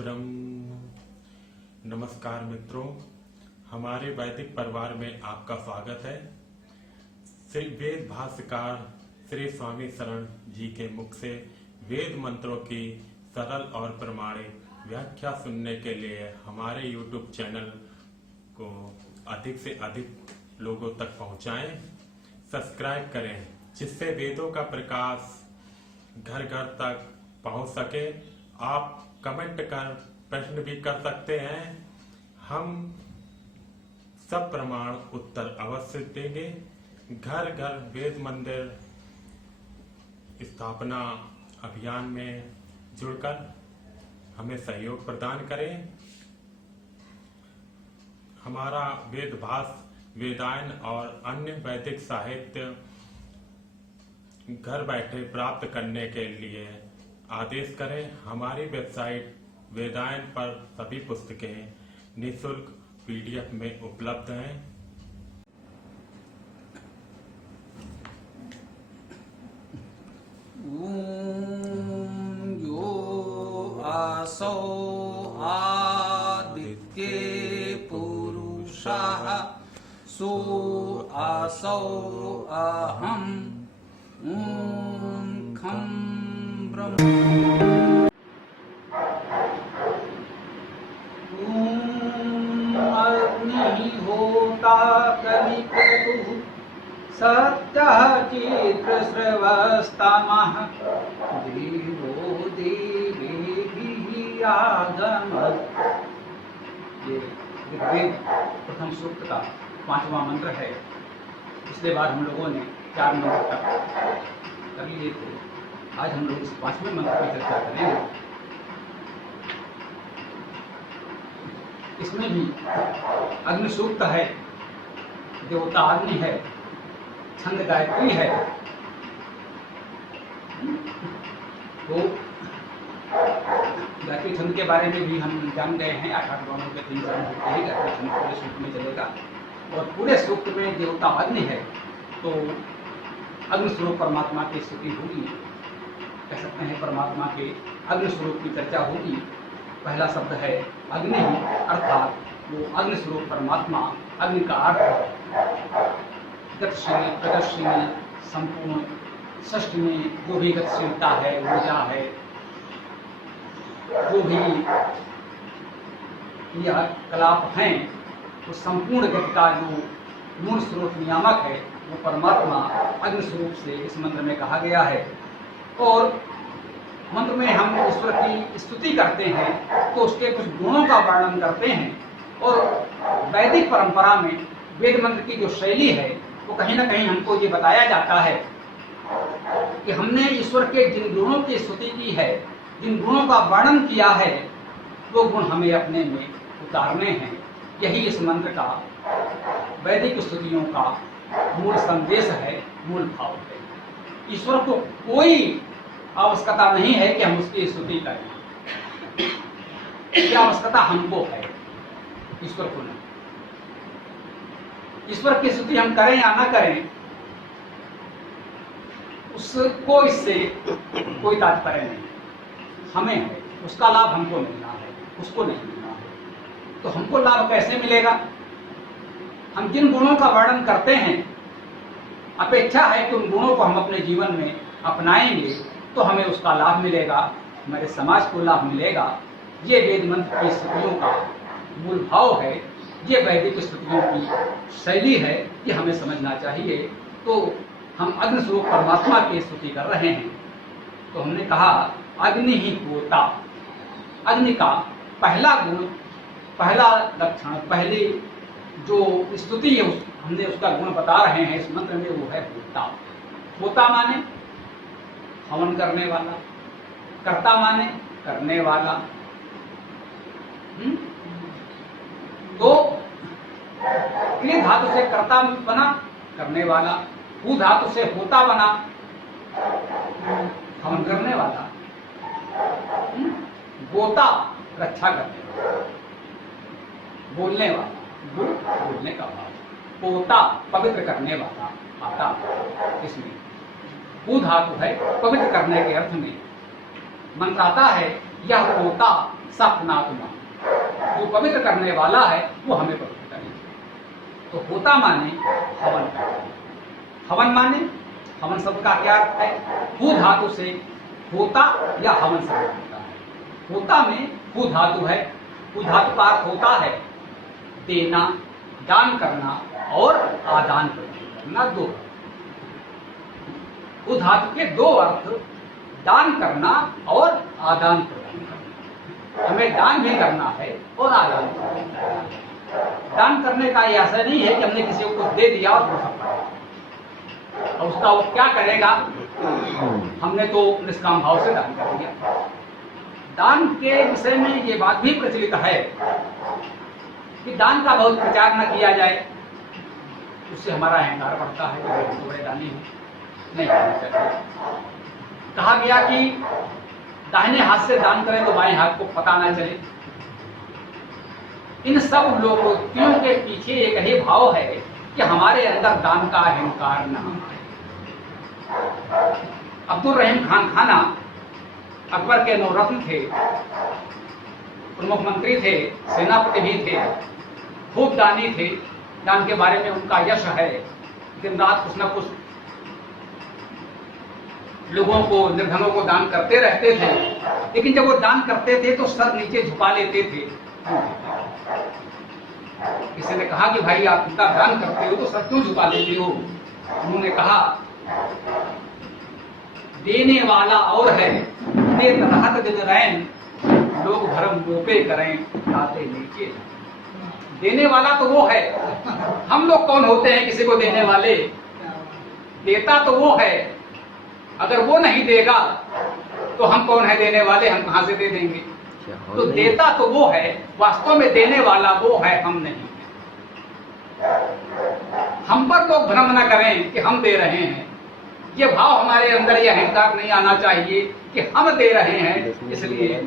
ब्रह्म। नमस्कार मित्रों, हमारे वैदिक परिवार में आपका स्वागत है। श्री वेद भाष्यकार श्री स्वामी शरण जी के मुख से वेद मंत्रों की सरल और प्रमाणिक व्याख्या सुनने के लिए हमारे YouTube चैनल को अधिक से अधिक लोगों तक पहुंचाएं, सब्सक्राइब करें, जिससे वेदों का प्रकाश घर घर तक पहुंच सके। आप कमेंट कर प्रश्न भी कर सकते हैं, हम सब प्रमाण उत्तर अवश्य देंगे। घर घर वेद मंदिर स्थापना अभियान में जुड़कर हमें सहयोग प्रदान करें। हमारा वेद भाष्य, वेदायन और अन्य वैदिक साहित्य घर बैठे प्राप्त करने के लिए आदेश करें। हमारी वेबसाइट वेदायन पर सभी पुस्तकें निःशुल्क PDF में उपलब्ध हैं। यो आसो आदित्ये पुरुषः सो आसो अहम् खं ब्रह्म। अग्निहोता कलिक्रतुः सत्यः चित्रस्रवस्तमः देवो देवेभिः आगमत्। ये ऋग्वेद प्रथम सूक्त का 5वां मंत्र है। पिछले बार हम लोगों ने 4 मंत्र तक कर लिए थे। आज हम लोग इस 5वें मंत्र की चर्चा करेंगे। इसमें भी अग्नि सूक्त है, देवता अग्नि है, छंद गायत्री है। तो गायत्री छंद के बारे में भी हम जान गए हैं। 8 वर्णों के 3 चरण होते हैं। गायत्री छंद पूरे सूक्त में चलेगा और पूरे सूक्त में देवता अग्नि है। तो अग्नि स्वरूप परमात्मा की स्तुति होगी, कह सकते हैं परमात्मा के अग्नि स्वरूप की चर्चा होगी। पहला शब्द है अग्नि, अर्थात वो अग्नि स्वरूप परमात्मा। अग्नि का अर्थ गतिशील, प्रगतिशील, संपूर्ण। षष्ठ में जो भी गतिशीलता है, ऊर्जा है, जो भी क्रियाकलाप हैं, वो संपूर्ण गति का जो मूल स्रोत नियामक है वो परमात्मा अग्नि स्वरूप से इस मंत्र में कहा गया है। और मंत्र में हम ईश्वर की स्तुति करते हैं तो उसके कुछ गुणों का वर्णन करते हैं। और वैदिक परंपरा में वेद मंत्र की जो शैली है वो कहीं ना कहीं हमको ये बताया जाता है कि हमने ईश्वर के जिन गुणों की स्तुति की है, जिन गुणों का वर्णन किया है, वो गुण हमें अपने में उतारने हैं। यही इस मंत्र का, वैदिक स्तुतियों का मूल संदेश है, मूल भाव है। ईश्वर को कोई आवश्यकता नहीं है कि हम उसकी स्तुति करें। यह आवश्यकता हमको है, ईश्वर को नहीं। ईश्वर की स्तुति हम करें या ना करें, उसको इससे कोई तात्पर्य नहीं। हमें है, उसका लाभ हमको मिलना है, उसको नहीं मिलना है। तो हमको लाभ कैसे मिलेगा? हम जिन गुणों का वर्णन करते हैं, अपेक्षा है कि उन गुणों को हम अपने जीवन में अपनाएंगे तो हमें उसका लाभ मिलेगा, हमारे समाज को लाभ मिलेगा। ये वेद मंत्र की स्तुतियों का मूल भाव है, ये वैदिक स्तुतियों की शैली है, ये हमें समझना चाहिए। तो हम अग्नि स्वरूप परमात्मा की स्तुति कर रहे हैं। तो हमने कहा अग्नि ही होता। अग्नि का पहला गुण, पहला लक्षण, पहली जो स्तुति है हमने उसका गुण बता रहे हैं इस मंत्र में, वो है होता। होता माने हवन करने वाला, कर्ता माने करने वाला। तो क्रिय धातु से कर्ता बना, करने वाला। हु धातु से होता बना, हवन करने वाला। गोता रक्षा करने वाला, बोलने वाला, बोलने का भाव। पोता पवित्र करने वाला आता इसमें। हु धातु है पवित्र करने के अर्थ में। मंत्र आता है यह होता सपनात्मा, जो पवित्र करने वाला है वो हमें पवित्र करेगा। तो होता माने हवन करना। हवन माने, हवन शब्द का क्या अर्थ है? हु धातु से होता या हवन शब्द होता है। होता में हु धातु है। हु धातु का अर्थ होता है देना, दान करना और आदान प्रदान करना, दो। हु धातु के दो अर्थ, दान करना और आदान प्रदान करना। हमें दान भी करना है और आदान भी करना है। दान करने का यह ऐसा नहीं है कि हमने किसी को दे दिया और वो और उसका वो क्या करेगा, हमने तो निष्काम भाव से दान कर दिया। दान के विषय में ये बात भी प्रचलित है कि दान का बहुत प्रचार न किया जाए, उससे हमारा अहंकार बढ़ता है कि हम तो बड़े दानी हैं, नहीं करना चाहिए। कहा गया कि दाहिने हाथ से दान करें तो बाएं हाथ को पता ना चले। इन सब लोकोक्तियों के पीछे एक ही भाव है कि हमारे अंदर दान का अहंकार न आए। अब्दुल रहीम खान खाना अकबर के नौरत्न थे, प्रमुख मंत्री थे, सेनापति भी थे, खूब दानी थे। दान के बारे में उनका यश है। दिन रात कुछ न कुछ लोगों को, निर्धनों को दान करते रहते थे। लेकिन जब वो दान करते थे तो सर नीचे झुका लेते थे। किसी ने कहा कि भाई आप इतना दान करते हो तो सर क्यों झुका लेते हो? उन्होंने कहा देने वाला और है, दे राहत दिन रैन, लोग भरम लोपे करें खाते नीचे। देने वाला तो वो है, हम लोग कौन होते हैं किसी को देने वाले? देता तो वो है, अगर वो नहीं देगा तो हम कौन है देने वाले? हम कहां से दे देंगे? तो देता तो वो है, वास्तव में देने वाला वो है, हम नहीं। हम पर लोग भ्रम न करें कि हम दे रहे हैं। ये भाव हमारे अंदर, ये अहंकार नहीं आना चाहिए कि हम दे रहे हैं। इसलिए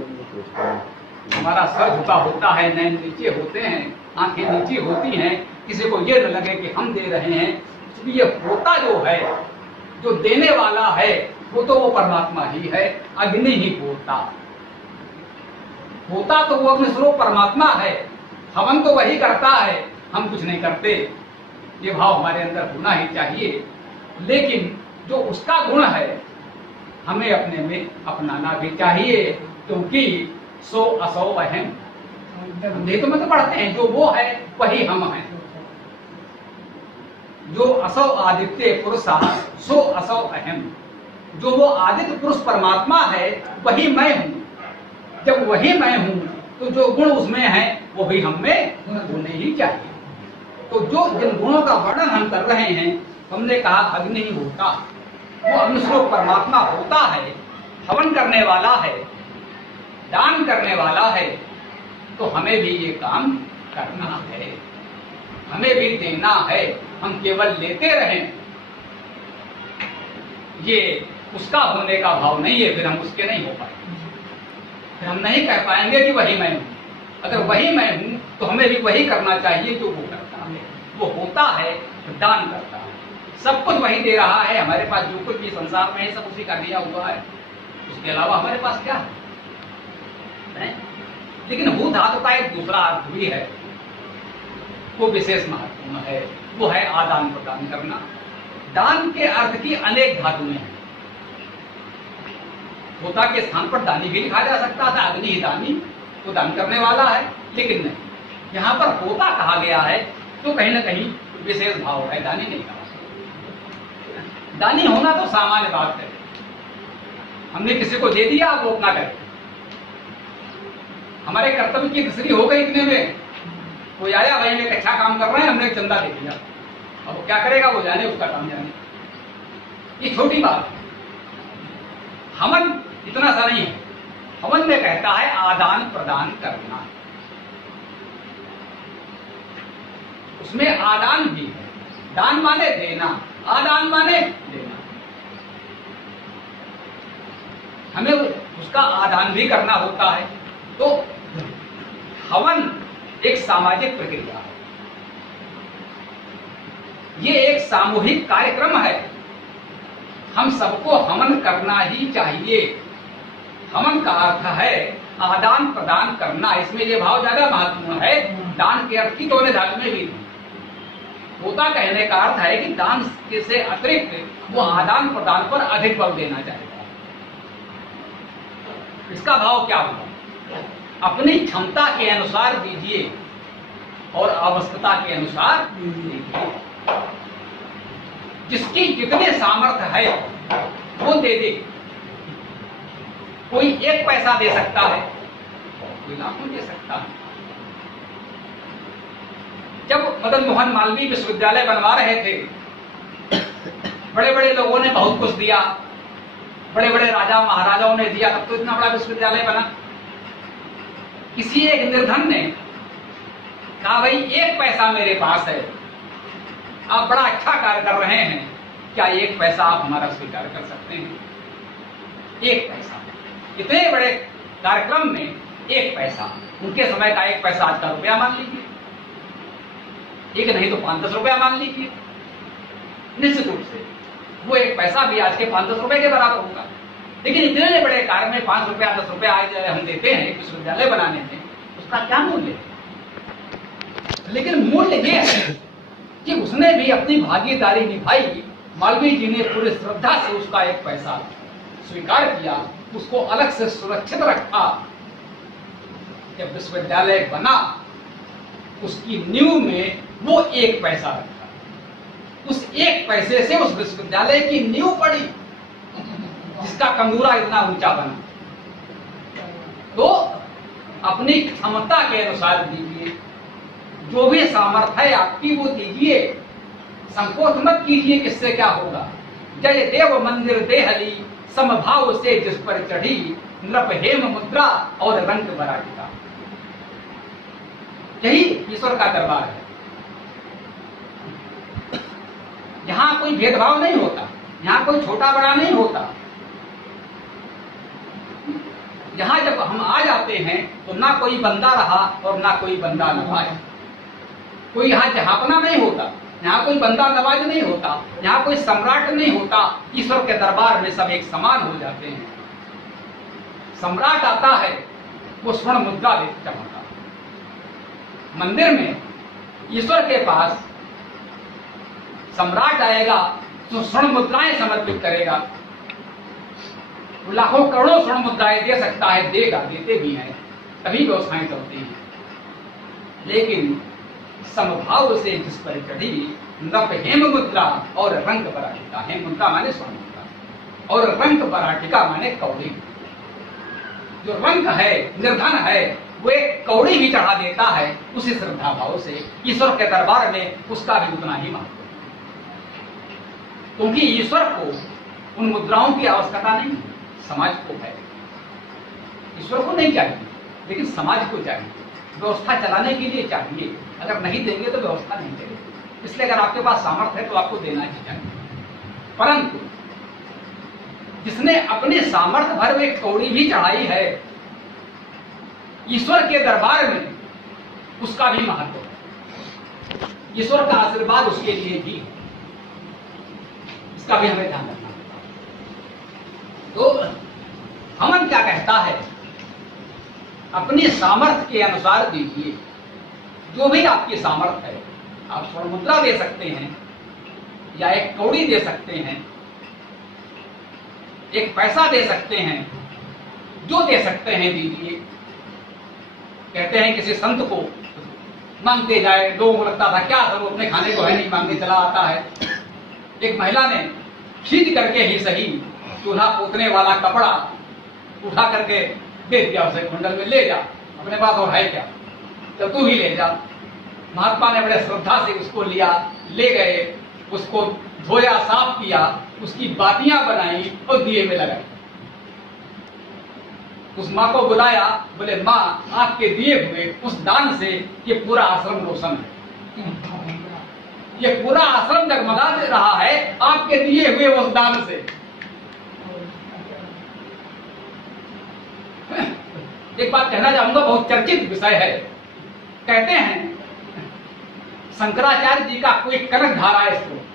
हमारा सर झुका होता है, नैन नीचे होते हैं, आंखें नीचे होती हैं, किसी को ये न लगे कि हम दे रहे हैं। इसलिए होता जो है, जो देने वाला है, वो तो वो परमात्मा ही है, अग्नि ही होता। होता तो वो अग्निस्वरूप परमात्मा है, हवन तो वही करता है, हम कुछ नहीं करते। ये भाव हमारे अंदर होना ही चाहिए। लेकिन जो उसका गुण है हमें अपने में अपनाना भी चाहिए, क्योंकि सो असौ अहम। तो मतलब पढ़ते हैं जो वो है वही हम हैं। जो असौ आदित्य पुरुष सो असौ अहम, जो वो आदित्य पुरुष परमात्मा है वही मैं हूं। जब वही मैं हूं तो जो गुण उसमें है वो भी हम में होने ही चाहिए। तो जो जिन गुणों का वर्णन हम कर रहे हैं, हमने कहा अग्नि ही होता, वो अग्निस्वरूप परमात्मा होता है, हवन करने वाला है, दान करने वाला है। तो हमें भी ये काम करना है, हमें भी देना है। हम केवल लेते रहें, ये उसका होने का भाव नहीं है, फिर हम उसके नहीं हो पाएंगे। फिर हम नहीं कह पाएंगे कि वही मैं हूं। अगर वही मैं हूं तो हमें भी वही करना चाहिए जो वो करता है। वो होता है तो दान करता है, सब कुछ वही दे रहा है। हमारे पास जो कुछ भी संसार में है सब उसी का दिया हुआ है, उसके अलावा हमारे पास क्या है? लेकिन हु धातु का एक दूसरा अर्थ भी है, वो विशेष महत्वपूर्ण है, वो है आदान प्रदान करना। दान के अर्थ की अनेक धातुएं हैं। होता के स्थान पर दानी भी लिखा जा सकता था, अग्नि ही दानी, तो दान करने वाला है। लेकिन नहीं, यहाँ पर होता कहा गया है तो कहीं ना कहीं विशेष भाव है, दानी नहीं कहा। दानी होना तो सामान्य बात है, हमने किसी को दे दिया, वो अपना करे। हमारे कर्तव्य की दूसरी हो गई इतने में, कोई आया भाई एक अच्छा काम कर रहे हैं, हमने चंदा दे दिया, अब वो क्या करेगा वो जाने, उसका काम जाने। ये छोटी बात है। हवन इतना सा नहीं है। हवन में कहता है आदान प्रदान करना, उसमें आदान भी है। दान माने देना, आदान माने देना। हमें उसका आदान भी करना होता है। तो हवन एक सामाजिक प्रक्रिया है, ये एक सामूहिक कार्यक्रम है। हम सबको हवन करना ही चाहिए। हवन का अर्थ है आदान प्रदान करना, इसमें ये भाव ज्यादा महत्वपूर्ण है। दान के अर्थ की तो धर्म में भी नहीं होता। कहने का अर्थ है कि दान के से अतिरिक्त वो आदान प्रदान पर अधिक बल देना चाहेगा। इसका भाव क्या होगा? अपनी क्षमता के अनुसार दीजिए और आवश्यकता के अनुसार दीजिए। जिसकी जितने सामर्थ्य है वो दे दे। कोई 1 पैसा दे सकता है, कोई लाखों दे सकता है। जब मदन मोहन मालवीय विश्वविद्यालय बनवा रहे थे, बड़े बड़े लोगों ने बहुत कुछ दिया, बड़े बड़े राजा महाराजाओं ने दिया, तब तो इतना बड़ा विश्वविद्यालय बना। किसी एक निर्धन ने कहा, भाई 1 पैसा मेरे पास है, आप बड़ा अच्छा कार्य कर रहे हैं, क्या 1 पैसा आप हमारा स्वीकार कर सकते हैं? 1 पैसा। इतने बड़े कार्यक्रम में 1 पैसा, उनके समय का 1 पैसा आज का रुपया मान लीजिए, एक नहीं तो 5-10 रुपया मान लीजिए। निश्चित रूप से वो 1 पैसा भी आज के 5-10 रुपए के बराबर होगा। लेकिन इतने बड़े कार्य में 5 रुपया 10 रुपया आज हम देते हैं एक विश्वविद्यालय बनाने में, उसका क्या मूल्य है? लेकिन मूल्य ये है कि उसने भी अपनी भागीदारी निभाई। मालवीय जी ने पूरी श्रद्धा से उसका 1 पैसा स्वीकार किया, उसको अलग से सुरक्षित रखा। जब विश्वविद्यालय बना, उसकी नींव में वो 1 पैसा रखा। उस 1 पैसे से उस विश्वविद्यालय की नींव पड़ी, जिसका कंगूरा इतना ऊंचा बना। तो अपनी क्षमता के अनुसार दीजिए, जो भी सामर्थ्य है आपकी वो दीजिए। संकोच मत कीजिए, किससे क्या होगा। जय देव मंदिर देहली, समभाव से जिस पर चढ़ी, नृप हेम मुद्रा और रंग बराटिका। यही ईश्वर का दरबार है। यहां कोई भेदभाव नहीं होता, यहां कोई छोटा बड़ा नहीं होता। यहां जब हम आ जाते हैं तो ना कोई बंदा रहा और ना कोई बंदा नवाज। कोई यहाँ जहापना नहीं होता, यहाँ कोई बंदा नवाज नहीं होता, यहाँ कोई सम्राट नहीं होता। ईश्वर के दरबार में सब एक समान हो जाते हैं। सम्राट आता है, वो स्वर्ण मुद्रा ले चमकता। मंदिर में ईश्वर के पास सम्राट आएगा तो स्वर्ण मुद्राएं समर्पित करेगा। लाखों करोड़ों स्वर्ण मुद्राएं दे सकता है, देगा, देते भी हैं, तभी व्यवस्थाएं चलती हैं। लेकिन समभाव से जिस पर चढ़ी, नप हेम मुद्रा और रंग बराटिका। हेम मुद्रा माने स्वर्ण मुद्रा और रंग बराटिका माने कौड़ी। जो रंग है, निर्धन है, वो एक कौड़ी भी चढ़ा देता है उसी श्रद्धा भाव से। ईश्वर के दरबार में उसका भी उतना ही महत्व, क्योंकि ईश्वर को उन मुद्राओं की आवश्यकता नहीं, समाज को है। ईश्वर को नहीं चाहिए, लेकिन समाज को चाहिए, व्यवस्था चलाने के लिए चाहिए। अगर नहीं देंगे तो व्यवस्था नहीं चलेगी। इसलिए अगर आपके पास सामर्थ्य है तो आपको देना ही चाहिए। परंतु जिसने अपने सामर्थ्य भर में कौड़ी भी चढ़ाई है, ईश्वर के दरबार में उसका भी महत्व है। ईश्वर का आशीर्वाद उसके लिए भी, इसका भी हमें ध्यान रखना। तो हमन क्या कहता है, अपने सामर्थ्य के अनुसार दीजिए। जो भी आपकी सामर्थ्य है, आप स्वर्ण मुद्रा दे सकते हैं या 1 कौड़ी दे सकते हैं, 1 पैसा दे सकते हैं, जो दे सकते हैं दीजिए। कहते हैं किसी संत को मांगते जाए, लोगों को लगता था क्या सर, वो अपने खाने को है नहीं, मांगने चला आता है। एक महिला ने खींच करके ही सही चूल्हा पोतने वाला कपड़ा उठा करके दे दिया उसे, कुंडल में ले जा, अपने पास और है क्या, तो तू ही ले जा। महात्मा ने बड़े श्रद्धा से उसको लिया, ले गए, उसको धोया, साफ किया, उसकी बातियां बनाई और दिए में लगाई। उस माँ को बुलाया, बोले माँ, आपके दिए हुए उस दान से ये पूरा आश्रम रोशन है, ये पूरा आश्रम जगमगा दे रहा है आपके दिए हुए उस दान से। एक बात कहना चाहूंगा, बहुत चर्चित विषय है। कहते हैं शंकराचार्य जी का कोई कनकधारा स्त्रोत,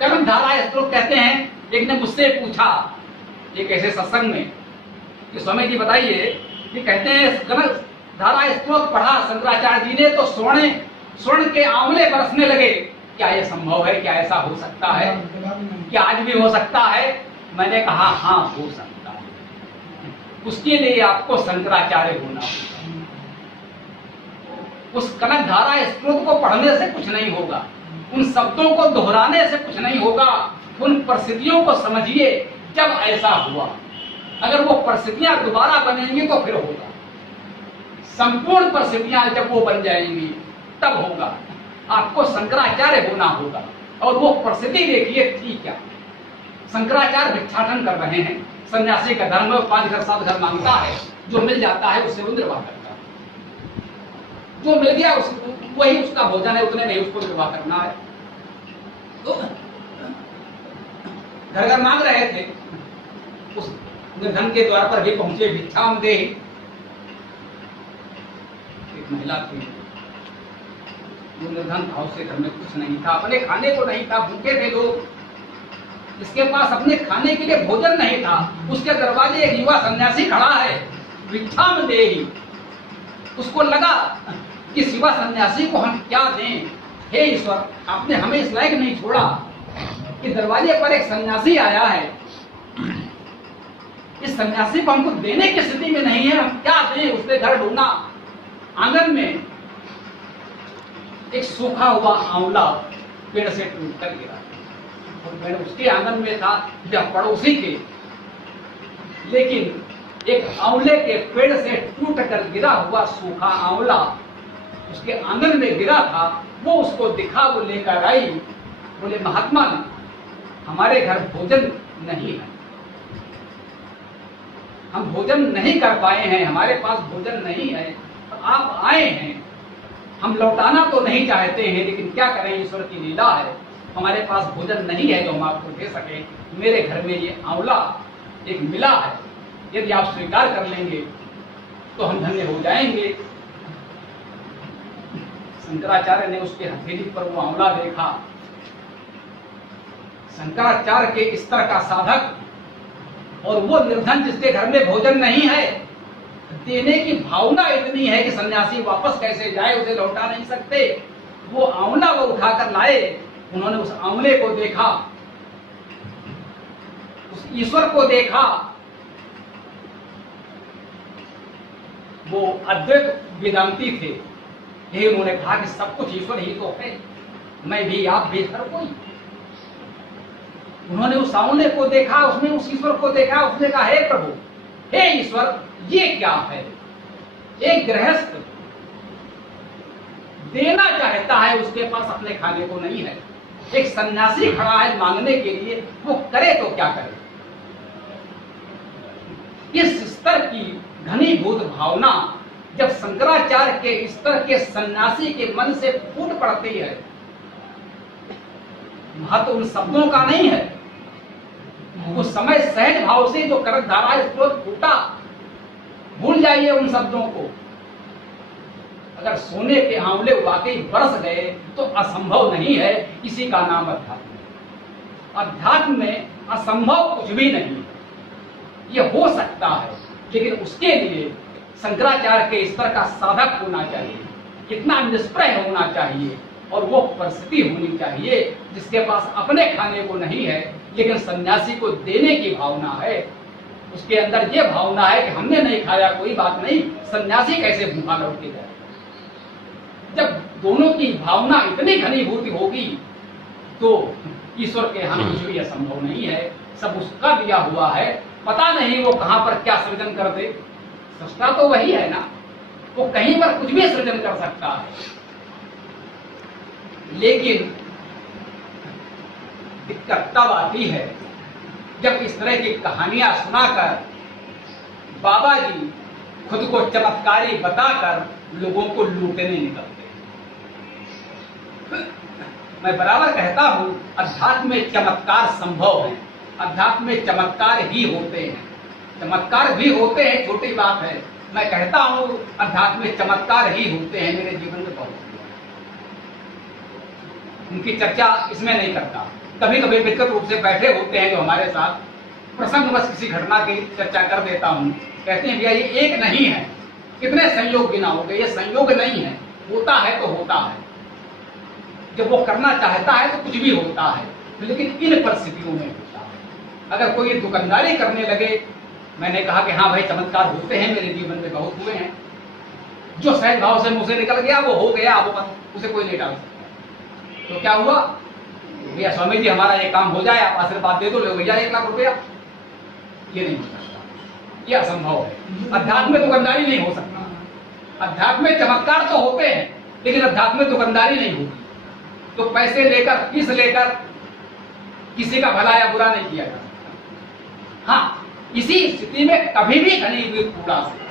कनकधारा स्त्रोत कहते हैं। एक ने मुझसे पूछा एक ऐसे सत्संग में कि स्वामी जी बताइए कि कहते हैं कनक धारा स्त्रोत पढ़ा शंकराचार्य जी ने तो स्वर्ण के आंवले बरसने लगे। क्या यह संभव है? क्या ऐसा हो सकता है? क्या आज भी हो सकता है? मैंने कहा हाँ हो सकता है। उसके लिए आपको शंकराचार्य होना होगा। उस कनक धारा स्त्रोत को पढ़ने से कुछ नहीं होगा, उन शब्दों को दोहराने से कुछ नहीं होगा। उन परिस्थितियों को समझिए जब ऐसा हुआ, अगर वो परिस्थितियां दोबारा बनेंगी तो फिर होगा। संपूर्ण परिस्थितियां जब वो बन जाएंगी तब होगा। आपको शंकराचार्य होना होगा। और वो परिस्थिति देखिए थी क्या। शंकराचार्य भिक्षाटन कर रहे हैं, सन्यासी का धर्म 5 घर 7 घर मांगता है, जो मिल जाता है उससे वो निर्वाह करता है, जो मिल गया वही उसका भोजन है, उतने नहीं उसको निर्वाह करना है। तो घर घर मांग रहे थे, उस निर्धन के द्वार पर भी पहुंचे। भिक्षाम दे एक महिला थी, वो निर्धन था, उसके घर में कुछ नहीं था, अपने खाने को नहीं था, भूखे थे लोग, जिसके पास अपने खाने के लिए भोजन नहीं था, उसके दरवाजे एक युवा सन्यासी खड़ा है, भिक्षाम दे। उसको लगा कि इस युवा सन्यासी को हम क्या दें। हे ईश्वर, आपने हमें इस लायक नहीं छोड़ा कि दरवाजे पर एक सन्यासी आया है, इस सन्यासी को हमको देने की स्थिति में नहीं है, हम क्या दें। उसने घर ढूंढा, आंगन में एक सूखा हुआ आंवला पेड़ से टूट कर गिरा, और पेड़ उसके आंगन में था या पड़ोसी के, लेकिन एक आंवले के पेड़ से टूट कर गिरा हुआ सूखा आंवला उसके आंगन में गिरा था। वो उसको दिखा, वो लेकर आई, बोले महात्मा हमारे घर भोजन नहीं है, हम भोजन नहीं कर पाए हैं, हमारे पास भोजन नहीं है, तो आप आए हैं, हम लौटाना तो नहीं चाहते हैं, लेकिन क्या करें, ईश्वर की लीला है, हमारे पास भोजन नहीं है जो हम आपको दे सके। मेरे घर में ये आंवला एक मिला है, यदि आप स्वीकार कर लेंगे तो हम धन्य हो जाएंगे। शंकराचार्य ने उसके हथेली पर वो आंवला देखा। शंकराचार्य के स्तर का साधक और वो निर्धन जिसके घर में भोजन नहीं है, देने की भावना इतनी है कि सन्यासी वापस कैसे जाए, उसे लौटा नहीं सकते। वो आंवला वो उठाकर लाए, उन्होंने उस आंवले को देखा, उस ईश्वर को देखा। वो अद्वैत वेदांती थे, यही उन्होंने कहा कि सब कुछ ईश्वर ही तो है, मैं भी, आप भी, हर कोई। उन्होंने उस आंवले को देखा, उसमें उस ईश्वर को देखा, उसने कहा हे प्रभु, हे ईश्वर, ये क्या है। एक गृहस्थ देना चाहता है, उसके पास अपने खाने को नहीं है, एक सन्यासी खड़ा है मांगने के लिए, वो करे तो क्या करे। इस स्तर की घनीभूत भावना जब शंकराचार्य के स्तर के सन्यासी के मन से फूट पड़ती है, महत्व उन शब्दों का नहीं है। उस समय सहज भाव से जो कनक धारा स्त्रोत फूटा, भूल जाइए उन शब्दों को। अगर सोने के आंवले वाकई बरस गए तो असंभव नहीं है, इसी का नाम अध्यात्म है। अध्यात्म में असंभव कुछ भी नहीं है, ये हो सकता है, लेकिन उसके लिए शंकराचार्य के स्तर का साधक होना चाहिए, कितना निष्प्रय होना चाहिए, और वो परिस्थिति होनी चाहिए जिसके पास अपने खाने को नहीं है लेकिन सन्यासी को देने की भावना है। उसके अंदर ये भावना है कि हमने नहीं खाया कोई बात नहीं, सन्यासी कैसे भूखा लौट के जाए। जब दोनों की भावना इतनी घनीभूत होगी तो ईश्वर के यहाँ कुछ भी असंभव नहीं है, सब उसका दिया हुआ है। पता नहीं वो कहां पर क्या सृजन कर दे, सृष्टा तो वही है ना, वो कहीं पर कुछ भी सृजन कर सकता है। लेकिन दिक्कत तब आती है जब इस तरह की कहानियां सुनाकर बाबा जी खुद को चमत्कारी बताकर लोगों को लूटने निकलते। मैं बराबर कहता हूं, अध्यात्म में चमत्कार संभव है, अध्यात्म में चमत्कार ही होते हैं, चमत्कार भी होते हैं, छोटी बात है। मैं कहता हूं अध्यात्म में चमत्कार ही होते हैं, मेरे जीवन में बहुत उनकी चर्चा इसमें नहीं करता। कभी कभी व्यक्तिगत रूप से बैठे होते हैं जो हमारे साथ, प्रसंग बस किसी घटना की चर्चा कर देता हूं। कहते हैं भैया ये एक नहीं है, कितने संयोग गिनाओगे, ये संयोग नहीं है, होता है तो होता है। जब वो करना चाहता है तो कुछ भी होता है, लेकिन इन परिस्थितियों में होता है। अगर कोई दुकानदारी करने लगे, मैंने कहा कि हाँ भाई चमत्कार होते हैं, मेरे जीवन में बहुत हुए हैं। जो सहज भाव से मुंह से निकल गया वो हो गया, वो उसे कोई नहीं टाल सकता। तो क्या हुआ, भैया स्वामी जी हमारा ये काम हो जाए, आप आशीर्वाद दे दो, ले भैया 1 लाख रुपया। ये नहीं हो सकता, ये असंभव है। अध्यात्म में दुकानदारी नहीं हो सकता। अध्यात्म में चमत्कार तो होते हैं, लेकिन अध्यात्म में दुकानदारी नहीं होती। तो पैसे लेकर, फीस लेकर किसी का भला या बुरा नहीं किया जा सकता। हाँ, इसी स्थिति में कभी भी घनीभूत पीड़ा से,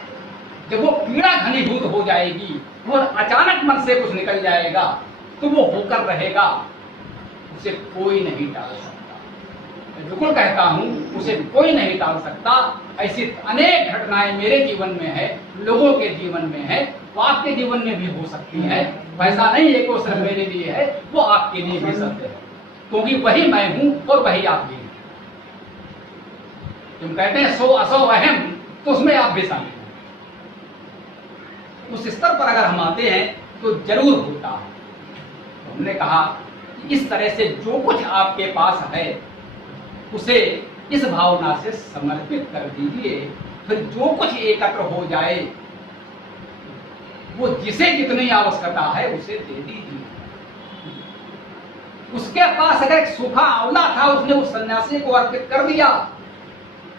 जब वो पीड़ा घनीभूत हो जाएगी, वो अचानक मन से कुछ निकल जाएगा, तो वो होकर रहेगा, उसे कोई नहीं टाल सकता। मैं बिल्कुल कहता हूं, उसे कोई नहीं टाल सकता। ऐसी अनेक घटनाएं मेरे जीवन में है, लोगों के जीवन में है, वो आपके जीवन में भी हो सकती है। ऐसा नहीं है कि वो सिर्फ मेरे लिए है, वो आपके लिए भी सत्य है, क्योंकि वही मैं हूं और वही आप भी हैं। तुम कहते हैं सो असो अहम, तो उसमें आप भी शामिल हैं। उस स्तर पर अगर हम आते हैं तो जरूर होता है। तो हमने कहा कि इस तरह से जो कुछ आपके पास है उसे इस भावना से समर्पित कर दीजिए, फिर जो कुछ एकत्र हो जाए वो जिसे जितनी आवश्यकता है उसे दे दीजिए। उसके पास अगर एक सूखा आंवला था, उसने उस सन्यासी को अर्पित कर दिया,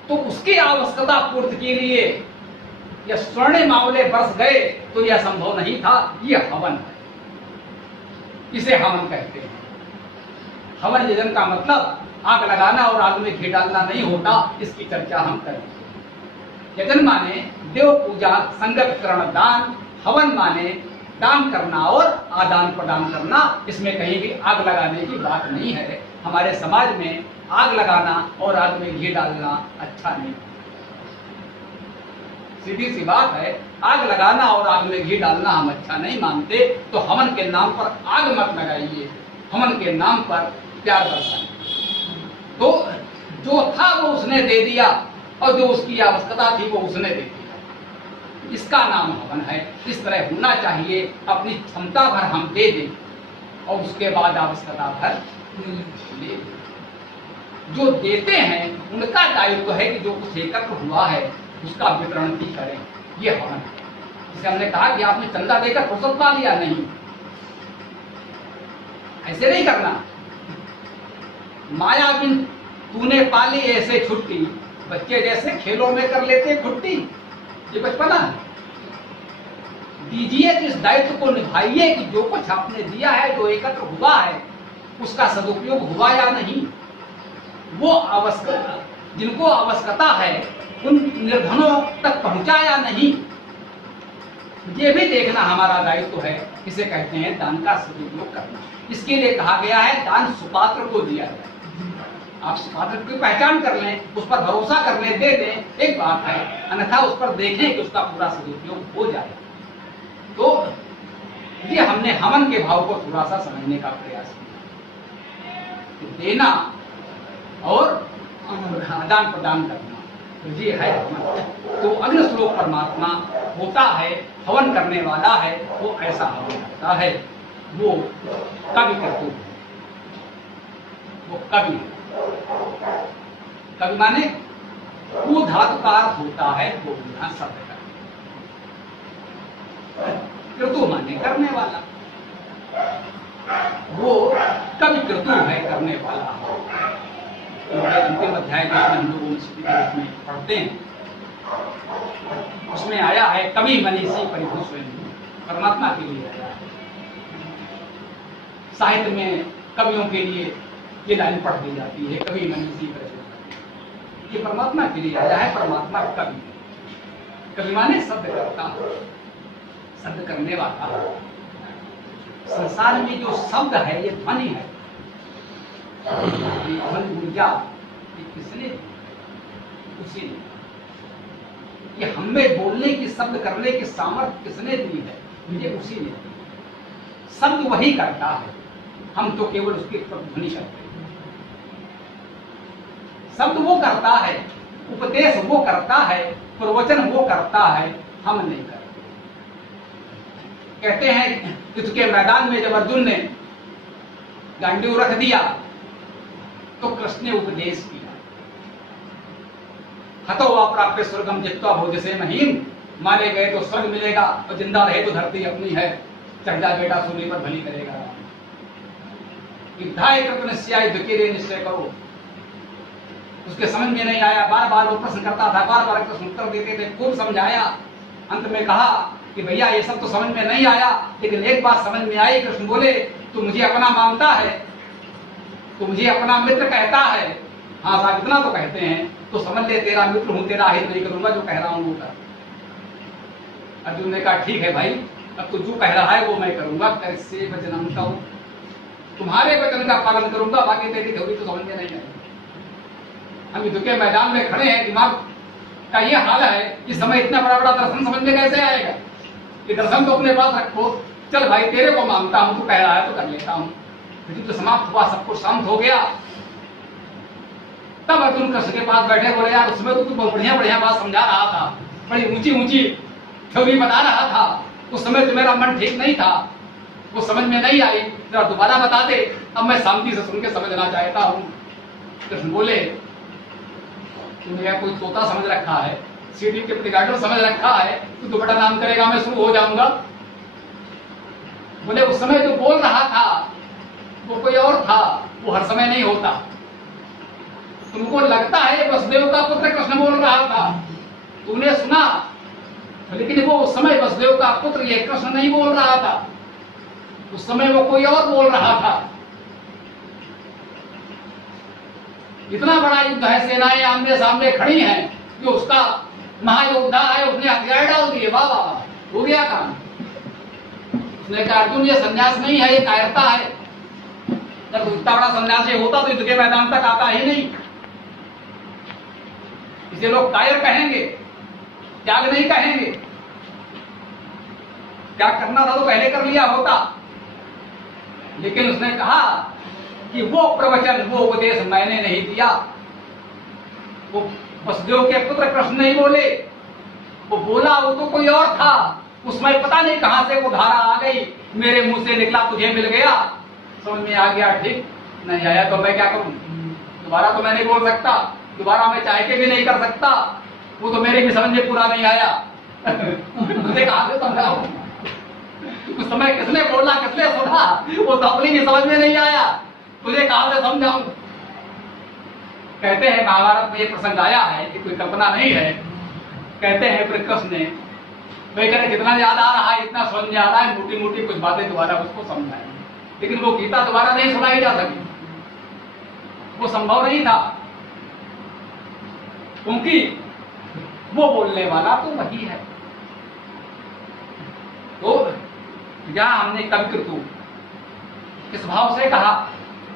तो उसकी आवश्यकता पूर्ति के लिए या स्वर्णिम आंवले बरस गए तो यह संभव नहीं था। यह हवन है, इसे हवन कहते हैं। हवन यजन का मतलब आग लगाना और आग में घी डालना नहीं होता, इसकी चर्चा हम करेंगे। यजन माने देव पूजा, संगत करण, दान। हवन माने दान करना और आदान प्रदान करना। इसमें कहीं भी आग लगाने की बात नहीं है। हमारे समाज में आग लगाना और आग में घी डालना अच्छा नहीं, सीधी सी बात है। आग लगाना और आग में घी डालना हम अच्छा नहीं मानते। तो हवन के नाम पर आग मत लगाइए, हवन के नाम पर प्यार बरसाइए। तो जो था वो उसने दे दिया, और जो उसकी आवश्यकता थी वो उसने दे दिया। इसका नाम हवन है। इस तरह होना चाहिए। अपनी क्षमता भर हम दे दें और उसके बाद आवश्यकता भर ले। जो देते हैं उनका दायित्व है कि जो कुछ एकत्र हुआ है उसका वितरण भी करें। ये हवन है। जिसे हमने कहा कि आपने चंदा देकर फुर्सत पा लिया, नहीं, ऐसे नहीं करना। माया बिन तूने पाली ऐसे छुट्टी, बच्चे जैसे खेलों में कर लेते छुट्टी। ये बचपना है। दीजिए तो इस दायित्व को निभाइए कि जो कुछ आपने दिया है, जो एकत्र हुआ है, उसका सदुपयोग हुआ या नहीं। वो आवश्यकता, जिनको आवश्यकता है, उन निर्धनों तक पहुंचा या नहीं, ये भी देखना हमारा दायित्व है। इसे कहते हैं दान का सदुपयोग करना। इसके लिए कहा गया है दान सुपात्र को दिया जाए। आप सुपात्र की पहचान कर लें, उस पर भरोसा कर लें, दे दें, एक बात है। अन्यथा उस पर देखें कि उसका पूरा सदुपयोग हो जाए। तो ये हमने हवन के भाव को थोड़ा सा समझने का प्रयास किया। देना और आदान प्रदान करना, तो ये है हवन। तो अग्नि श्लोक परमात्मा होता है, हवन करने वाला है, वो ऐसा हवन करता है। वो कवि करते हैं, वो कवि। कवि माने वो धातु का अर्थ होता है, वो यहाँ शब्द का। क्रतु माने करने वाला, वो कवि क्रतु है, करने वाला। अंतिम अध्याय में हम लोग में पढ़ते हैं, उसमें आया है कवि मनीषी परिभूषण, परमात्मा के लिए आया है। साहित्य में कवियों के लिए ये लाइन पढ़ दी जाती है, कवि मनीषी परिभूषण। ये परमात्मा के लिए आया है। परमात्मा कवि, कवि माने शब्द करता, शब्द करने वाला। संसार में जो शब्द है ये ध्वनि है, ये ध्वनि ऊर्जा ये किसने दी? उसी ने। ये हमें बोलने की, शब्द करने की सामर्थ्य किसने दी है? ये उसी ने दी। शब्द वही करता है, हम तो केवल उसकी ध्वनि करते हैं। शब्द वो करता है उपदेश वो करता है, प्रवचन वो करता है, हम नहीं करते। कहते हैं युद्ध के मैदान में जब अर्जुन ने गांडीव रख दिया तो कृष्ण ने उपदेश किया, हतो वा प्राप्य स्वर्गम जित्वा भोजसे महीम, मारे गए तो स्वर्ग मिलेगा और जिंदा रहे तो धरती अपनी है, चढ़ जा बेटा सूर्य पर भली करेगा। युद्धाय कृतनिश्चयाय युद्ध के लिए निश्चय करो। उसके समझ में नहीं आया, बार बार वो प्रश्न करता था, बार बार कृष्ण उत्तर देते थे, खूब समझाया। अंत में कहा कि भैया ये सब तो समझ में नहीं आया, लेकिन एक बात समझ में आई। कृष्ण बोले तू मुझे अपना मानता है, तू मुझे अपना मित्र कहता है, हाँ साहब इतना तो कहते हैं, तो समझ ले तेरा मित्र हूं, तेरा हित नहीं करूंगा, जो कह रहा हूं वो कर। अर्जुन ने कहा ठीक है भाई, अब तू जो कह रहा है वो मैं करूंगा, कैसे वचनम कहूं, तुम्हारे वचन का पालन करूंगा, बाकी तेरी थ्योरी तो समझ में नहीं आई। हम युद्ध के मैदान में खड़े हैं, दिमाग का ये हाल है कि समय इतना बड़ा बड़ा दर्शन समझ में कैसे आएगा, कि दर्शन तो अपने पास रखो, चल भाई तेरे को मानता हूं, तू कह रहा है तो कर लेता हूं। युद्ध समाप्त हुआ, सब कुछ शांत हो गया। तब अर्जुन कृष्ण के पास बैठे, बोले यार उसमें तो तू बहुत बढ़िया बढ़िया बात समझा रहा था, बड़ी ऊंची ऊंची थ्योरी बता रहा था, उस समय तो मेरा मन ठीक नहीं था, वो समझ में नहीं आई, जरा दोबारा बता दे, अब मैं शांति से सुन के समझना चाहता हूं। कृष्ण बोले तूने कोई तोता समझ रखा है, सीढ़ी के प्रिगाइडर समझ रखा है, तू दोबारा नाम करेगा मैं शुरू हो जाऊंगा। बोले उस समय तो बोल रहा था वो कोई और था, वो हर समय नहीं होता। तुमको लगता है वसुदेव का पुत्र कृष्ण बोल रहा था, तूने सुना, लेकिन वो उस समय वसुदेव का पुत्र ये कृष्ण नहीं बोल रहा था, उस समय वो कोई और बोल रहा था। इतना बड़ा युद्ध है, सेनाएं आमने सामने खड़ी हैं, जो उसका महायोद्धा है, उसने हथियार डाल दिए, वाह वाह हो गया काम। उसने कहा अर्जुन ये संन्यास नहीं है, ये कायरता है, जब इतना बड़ा संन्यास ये होता तो युद्ध के मैदान तक आता ही नहीं। इसे लोग कायर कहेंगे, त्याग नहीं कहेंगे। क्या करना था तो पहले कर लिया होता, लेकिन उसने कहा कि वो प्रवचन वो उपदेश मैंने नहीं दिया, वो वसुदेव के पुत्र कृष्ण नहीं बोले, वो बोला वो तो कोई और था। उसमें पता नहीं कहां से वो धारा आ गई, मेरे मुंह से निकला तुझे मिल गया, समझ में आ गया, ठीक नहीं आया तो मैं क्या करूं, दोबारा तो मैं नहीं बोल सकता, दोबारा मैं चाह के भी नहीं कर सकता, वो तो मेरे भी समझ में पूरा नहीं आया। तुझे कहां से समझाऊं, उस समय किसने बोला किसने सुना, वो तो अपनी भी समझ में नहीं आया, तुझे कहां से समझाऊं। कहते हैं महाभारत में ये प्रसंग आया है कि कोई कल्पना नहीं है। कहते हैं फिर कृष्ण ने भाई करे कितना याद आ रहा है, इतना समझ में आ रहा है, मोटी मोटी कुछ बातें दोबारा उसको समझाएं, लेकिन वो गीता दोबारा नहीं सुनाई जा सकी, वो संभव नहीं था, क्योंकि वो बोलने वाला तो वही है। तो यहां हमने कविकृतु इस भाव से कहा,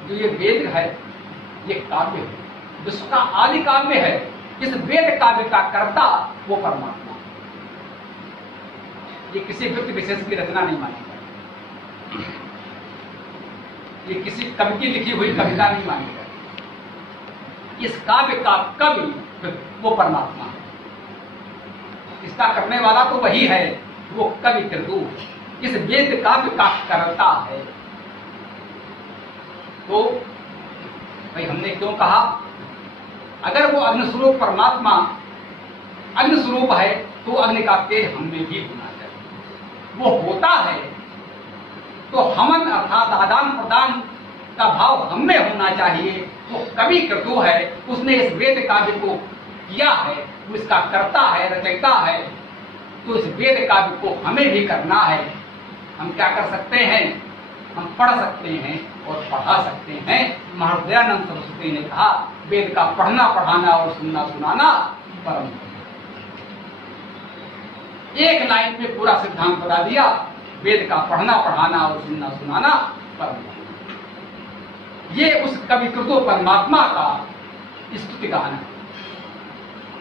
जो ये वेद है ये काव्य है, विश्व का आदि काव्य है, इस वेद काव्य का कर्ता वो परमात्मा, ये किसी व्यक्ति विशेष की रचना नहीं मानी जाती, ये किसी कवि की लिखी हुई कविता नहीं मानी जाती, इस काव्य का कवि वो परमात्मा है, इसका करने वाला तो वही है, वो कवि कृतु इस वेद काव्य का कर्ता है। तो भाई हमने क्यों कहा, अगर वो अग्निस्वरूप परमात्मा अग्निस्वरूप है तो अग्नि का तेज हम में भी होना चाहिए, वो होता है तो हमन अर्थात आदान प्रदान का भाव हम में होना चाहिए। वो कवि कृतु है, उसने इस वेद काव्य को किया है, वो इसका कर्ता है, रचयिता है, तो इस वेद काव्य को हमें भी करना है। हम क्या कर सकते हैं, हम पढ़ सकते हैं और पढ़ा सकते हैं। महाराज दयानंद सरस्वती ने कहा वेद का पढ़ना पढ़ाना और सुनना सुनाना परम। एक लाइन में पूरा सिद्धांत बता दिया, वेद का पढ़ना पढ़ाना और सुनना सुनाना परम। ये उस कविकृतो परमात्मा का स्तुति गान है,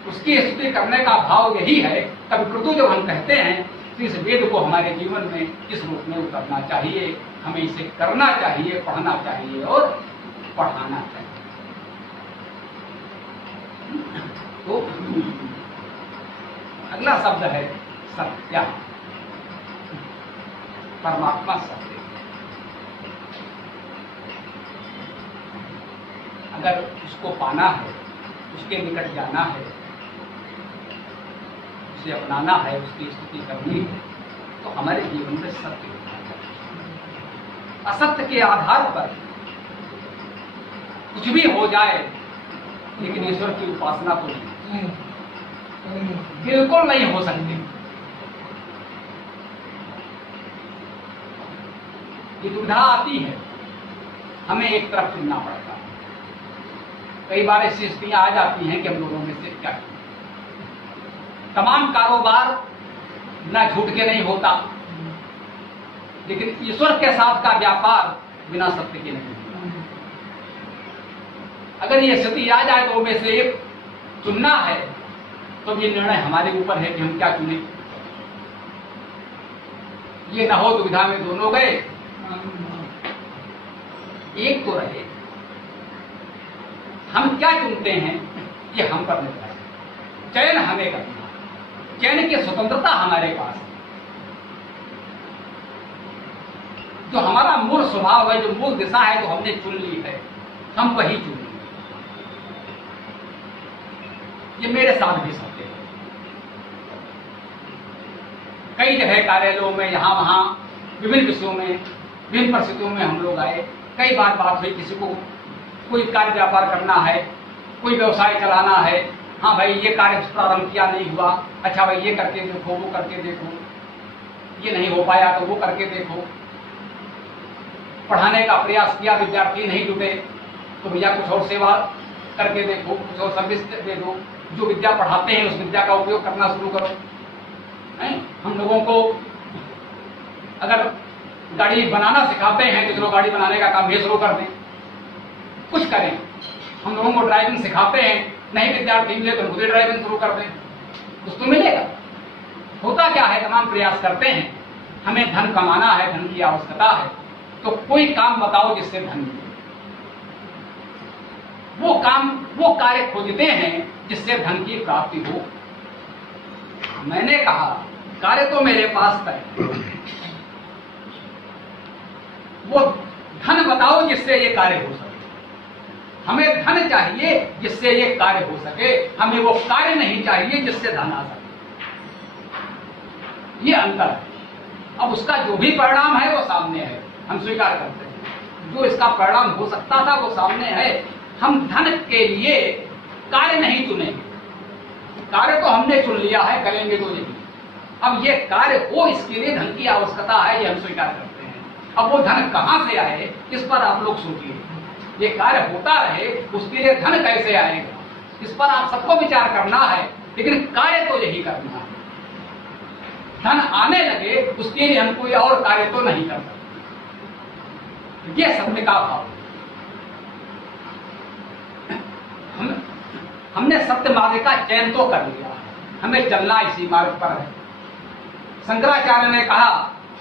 उसकी स्तुति करने का भाव यही है। कविकृतो जब हम कहते हैं तो इस वेद को हमारे जीवन में इस रूप में उतरना चाहिए, हमें इसे करना चाहिए, पढ़ना चाहिए और पढ़ाना चाहिए। तो अगला शब्द है सत्य। परमात्मा सत्य। अगर उसको पाना है, उसके निकट जाना है, उसे अपनाना है, उसकी स्तुति करनी है, तो हमारे जीवन में सत्य होना चाहिए। असत्य के आधार पर कुछ भी हो जाए, लेकिन ईश्वर की उपासना तो नहीं, बिल्कुल नहीं हो सकती। ये दुविधा आती है, हमें एक तरफ चुनना पड़ता है। कई बार ऐसी स्थितियां आ जाती हैं कि हम लोगों में से क्या करें। तमाम कारोबार बिना झूठ के नहीं होता, लेकिन ईश्वर के साथ का व्यापार बिना सत्य के नहीं होता। अगर ये स्थिति आ जाए तो में से एक चुनना है, तो ये निर्णय हमारे ऊपर है कि हम क्या चुने। ये न हो दुविधा में दोनों गए, एक तो रहे। हम क्या चुनते हैं ये हम पर निर्भर है। चयन हमें करना, चयन की स्वतंत्रता हमारे पास है। जो हमारा मूल स्वभाव है, जो मूल दिशा है, तो हमने चुन ली है, हम वही चुनेंगे। ये मेरे साथ भी सत्य है। कई जगह कार्यालयों में, यहां वहां, विभिन्न विषयों में, विभिन्न परिस्थितियों में हम लोग आए। कई बार बात हुई, किसी को कोई कार्य व्यापार करना है, कोई व्यवसाय चलाना है। हाँ भाई, ये कार्य प्रारंभ किया, नहीं हुआ, अच्छा भाई ये करके देखो, वो करके देखो, ये नहीं हो पाया तो वो करके देखो। पढ़ाने का प्रयास किया, विद्यार्थी नहीं जुटे, तो भैया कुछ और सेवा करके देखो, कुछ और सर्विस दे दो। जो विद्या पढ़ाते हैं उस विद्या का उपयोग करना शुरू करो। हम लोगों को अगर गाड़ी बनाना सिखाते हैं तो चलो गाड़ी बनाने का काम ये शुरू कर दें, कुछ करें। हम लोगों को ड्राइविंग सिखाते हैं, नहीं विद्यार्थी मिले तो खुद ही ड्राइविंग शुरू कर दें, कुछ तो मिलेगा। होता क्या है, तमाम प्रयास करते हैं, हमें धन कमाना है, धन की आवश्यकता है, तो कोई काम बताओ जिससे धन मिले। वो काम, वो कार्य खोजते हैं जिससे धन की प्राप्ति हो। मैंने कहा कार्य तो मेरे पास है, वो धन बताओ जिससे ये कार्य हो सके। हमें धन चाहिए जिससे ये कार्य हो सके, हमें वो कार्य नहीं चाहिए जिससे धन आ सके। ये अंतर है। अब उसका जो भी परिणाम है वो सामने है, हम स्वीकार करते हैं। जो इसका परिणाम हो सकता था वो सामने है। हम धन के लिए कार्य नहीं चुनेंगे, कार्य तो हमने चुन लिया है, करेंगे तो यही। अब ये कार्य हो, इसके लिए धन की आवश्यकता है, ये हम स्वीकार करते हैं। अब वो धन कहां से आए, इस पर आप लोग सोचिए। ये कार्य होता रहे, उसके लिए धन कैसे आएगा, इस पर आप सबको विचार करना है, लेकिन कार्य तो यही करना है। धन आने लगे, उसके लिए हम कोई और कार्य तो नहीं कर सकते। ये सत्य का भाव। हमने सत्य मार्ग का चयन तो कर लिया, हमें चलना इसी मार्ग पर है। शंकराचार्य ने कहा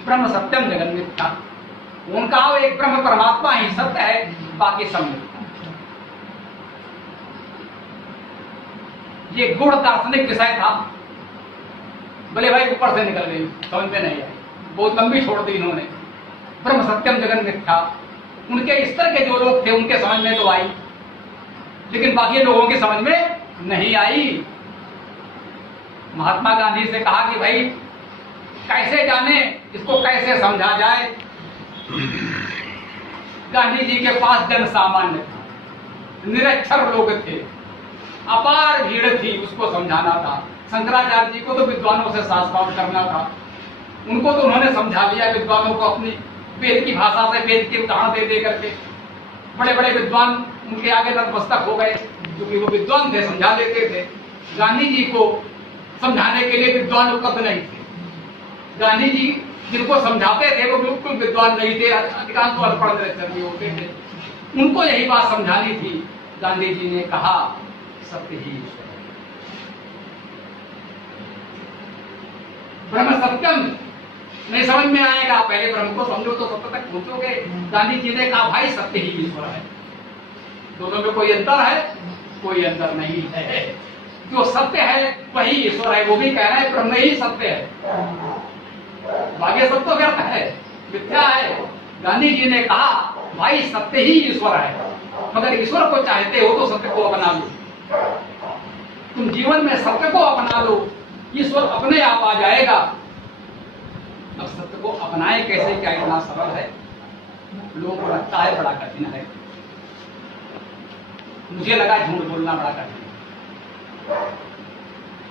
ब्रह्म सत्यम जगन मिथ्या। उनका एक ब्रह्म परमात्मा ही सत्य है, बाकी सब मिथ्या। ये गूढ़ दार्शनिक विषय था, बोले भाई ऊपर से निकल गई, समझ में नहीं आई, बहुत लंबी छोड़ दी इन्होंने। ब्रह्म सत्यम जगन मिथ्या, उनके स्तर के जो लोग थे उनके समझ में तो आई, लेकिन बाकी लोगों की समझ में नहीं आई। महात्मा गांधी से कहा कि भाई कैसे जाने, इसको कैसे समझा जाए। गांधी जी के पास जन सामान्य था, निरक्षर लोग थे, अपार भीड़ थी, उसको समझाना था। शंकराचार्य जी को तो विद्वानों से शास्त्रार्थ करना था, उनको तो उन्होंने समझा लिया विद्वानों को अपनी वेद की भाषा से, वेद के उदाहरण दे दे करके। बड़े बड़े विद्वान उनके आगे नतमस्तक हो गए, क्योंकि वो विद्वान थे, समझा लेते थे। गांधी जी को समझाने के लिए विद्वान उपलब्ध नहीं थे। गांधी जी जिनको समझाते थे वो बिल्कुल विद्वान नहीं थे, अधिकांश अनपढ़ निरक्षर होते थे। उनको यही बात समझानी थी। गांधी जी ने कहा सत्य ही ईश्वर है, ब्रह्म सत्यम। नहीं समझ में आएगा, पहले ब्रह्म को समझो तो सत्य तक पहुंचोगे। गांधी जी ने कहा भाई सत्य ही ईश्वर है। दोनों में कोई अंतर है? कोई अंतर नहीं है। जो सत्य है वही ईश्वर है, वो भी कह रहा है ब्रह्म ही सत्य है, बाकी सब तो व्यर्थ है, मिथ्या है। गांधी जी ने कहा भाई सत्य ही ईश्वर है, मगर ईश्वर को चाहते हो तो सत्य को अपना लो, तुम जीवन में सत्य को अपना लो, ईश्वर अपने आप आ जाएगा। अब सत्य को अपनाए कैसे, क्या इतना सरल है? लोगों को लगता है बड़ा कठिन है। मुझे लगा झूठ बोलना बड़ा कठिन है,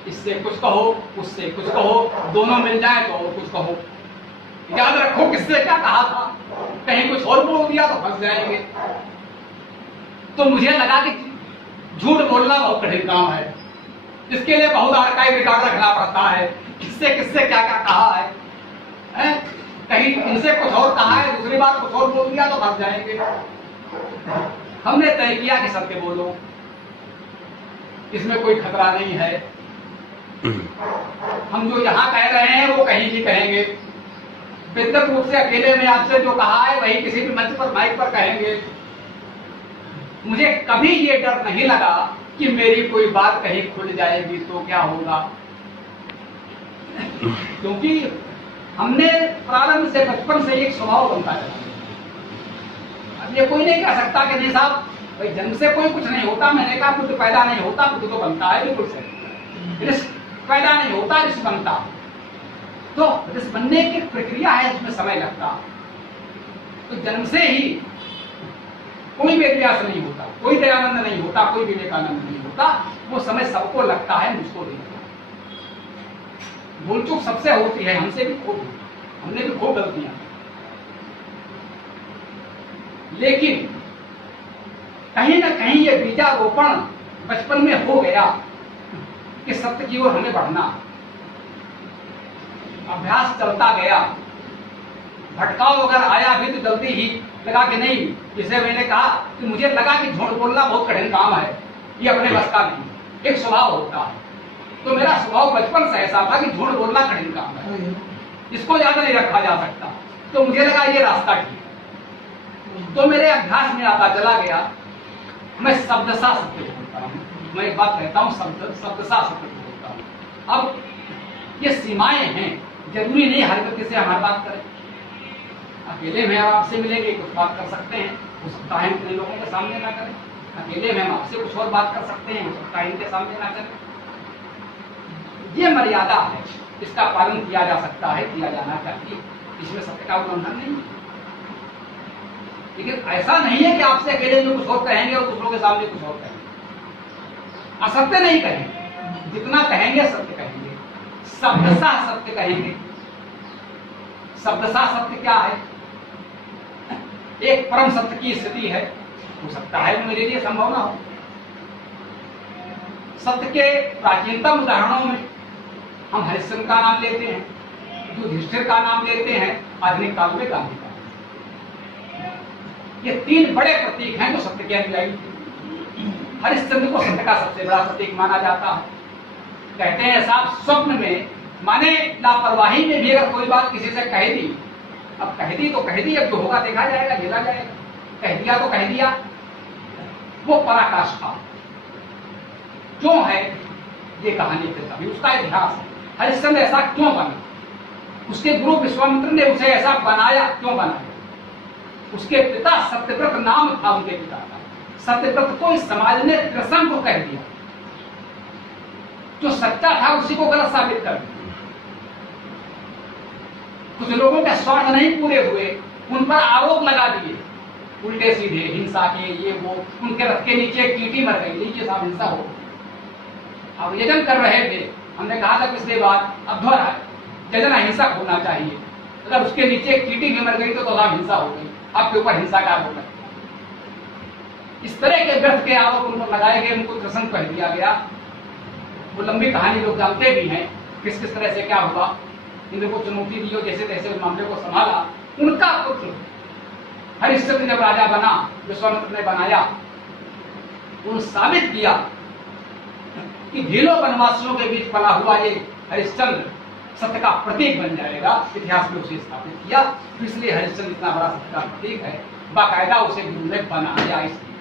इससे कुछ कहो उससे कुछ कहो, दोनों मिल जाए तो और कुछ कहो, याद रखो किससे क्या कहा था, कहीं कुछ और बोल दिया तो फंस जाएंगे। तो मुझे लगा कि झूठ बोलना बहुत कठिन काम है, इसके लिए बहुत आर्काइव रिकॉर्ड रखना पड़ता है, किससे किससे क्या क्या कहा है, कहीं इनसे कुछ और कहा है, दूसरी बात कुछ और बोल दिया तो फंस जाएंगे। हमने तय किया कि सत्य बोलो, इसमें कोई खतरा नहीं है। हम जो यहाँ कह रहे हैं वो कहीं भी कहेंगे, व्यक्तिगत रूप से अकेले में आपसे जो कहा है वही किसी भी मंच पर माइक पर कहेंगे। मुझे कभी ये डर नहीं लगा कि मेरी कोई बात कहीं खुल जाएगी तो क्या होगा, क्योंकि हमने प्रारंभ से बचपन से एक स्वभाव बनता है। अब ये कोई नहीं कह सकता कि नहीं साहब भाई जन्म से कोई कुछ नहीं होता, मैंने कहा बुद्ध पैदा नहीं होता, बुद्ध तो बनता है, बिल्कुल सही। रिस्क पैदा नहीं होता, रिस्क बनता, तो रिस्क बनने की प्रक्रिया है, उसमें समय लगता। तो जन्म से ही कोई वेदव्यास नहीं होता, कोई दयानंद नहीं होता, कोई विवेकानंद नहीं होता, वो समय सबको लगता है, मुझको नहीं लगता। भूल चूक सबसे होती है, हमसे भी खूब, हमने भी खूब गलतियां, लेकिन कहीं ना कहीं ये बीजारोपण बचपन में हो गया कि सत्य की ओर हमें बढ़ना, अभ्यास चलता गया, भटकाव अगर आया भी तो जल्दी ही लगा कि नहीं, जिसे मैंने कहा कि मुझे लगा कि झूठ बोलना बहुत कठिन काम है, ये अपने बस का नहीं, एक स्वभाव होता है। तो मेरा स्वभाव बचपन से ऐसा था कि झूठ बोलना कठिन काम है, इसको ज्यादा नहीं रखा जा सकता। तो मुझे लगा ये रास्ता ठीक, तो मेरे अभ्यास में आता चला गया, मैं शब्द सा सत्य बोलता हूँ। मैं एक बात कहता हूँ, शब्द सा सत्य बोलता हूँ। अब ये सीमाएं हैं, जरूरी नहीं हर व्यक्ति से हमारी बात करें, अकेले में हम आपसे मिलेंगे कुछ बात कर सकते हैं, हो सकता है इतने लोगों के सामने ना करें, अकेले में हम आपसे कुछ और बात कर सकते हैं, हो सकता है इनके सामने ना करें। ये मर्यादा है, इसका पालन किया जा सकता है, किया जाना चाहिए, इसमें सत्य का उल्लंघन नहीं। लेकिन ऐसा नहीं है कि आपसे अकेले में कुछ और कहेंगे और दूसरों के सामने कुछ और कहेंगे, असत्य नहीं कहेंगे, जितना कहेंगे सत्य कहेंगे, शब्दशः सत्य कहेंगे। शब्दशः सत्य क्या है? एक परम सत्य की स्थिति है, हो सकता है मेरे लिए संभव ना हो। सत्य के प्राचीनतम उदाहरणों में हम हरिश्चंद्र का नाम लेते हैं, युधिष्ठिर का नाम लेते हैं, आधुनिक काल में गांधी का। ये तीन बड़े प्रतीक हैं जो सत्य के अनुयायी थे। हरिश्चंद्र को सत्य का सबसे बड़ा प्रतीक माना जाता है। कहते हैं साहब स्वप्न में, माने लापरवाही में भी अगर कोई बात किसी से कह दी, अब कह दी तो कह दी, अब जो होगा देखा जाएगा, झेला जाएगा, कह दिया तो कह दिया, वो पराकाष्ठा क्यों है ये कहानी फिर कभी उसका इतिहास है। हरिश्चंद्र ऐसा क्यों बना, उसके गुरु विश्वामित्र ने उसे ऐसा बनाया क्यों बनाया? उसके पिता सत्यव्रत नाम था उनके पिता का, सत्यव्रत को इस समाज ने त्रिशंक को कह दिया, जो सच्चा था उसी को गलत साबित कर दिया। कुछ लोगों के स्वार्थ नहीं पूरे हुए, उन पर आरोप लगा दिए उल्टे सीधे, हिंसा के, ये वो, उनके रथ के नीचे कीटी मर गई, नीचे साहब हिंसा हो। अब यजन कर रहे थे, हमने कहा था पिछले बार, अब दोहरा यजन अहिंसक होना चाहिए, अगर उसके नीचे कीटी भी मर गई तो साहब हिंसा हो गई, आपके ऊपर हिंसा का आरोप है। इस तरह के व्यर्थ के आरोप उन पर लगाए गए, उनको त्रिशंक कह दिया गया। वो लंबी कहानी लोग जानते भी हैं, किस किस तरह से क्या हुआ, इंद्र को चुनौती दी, जैसे तैसे उस मामले को संभाला। उनका पुत्र हरिश्चंद्र जब राजा बना, विश्वामित्र ने बनाया, उन्होंने साबित किया कि ढीलों वनवासियों के बीच पला हुआ ये हरिश्चंद्र सत्य का प्रतीक बन जाएगा। इतिहास में उसे स्थापित किया, इसलिए हरिश्चंद्र इतना बड़ा सत्य का प्रतीक है। बाकायदा उसे गुरु ने बनाया, इसलिए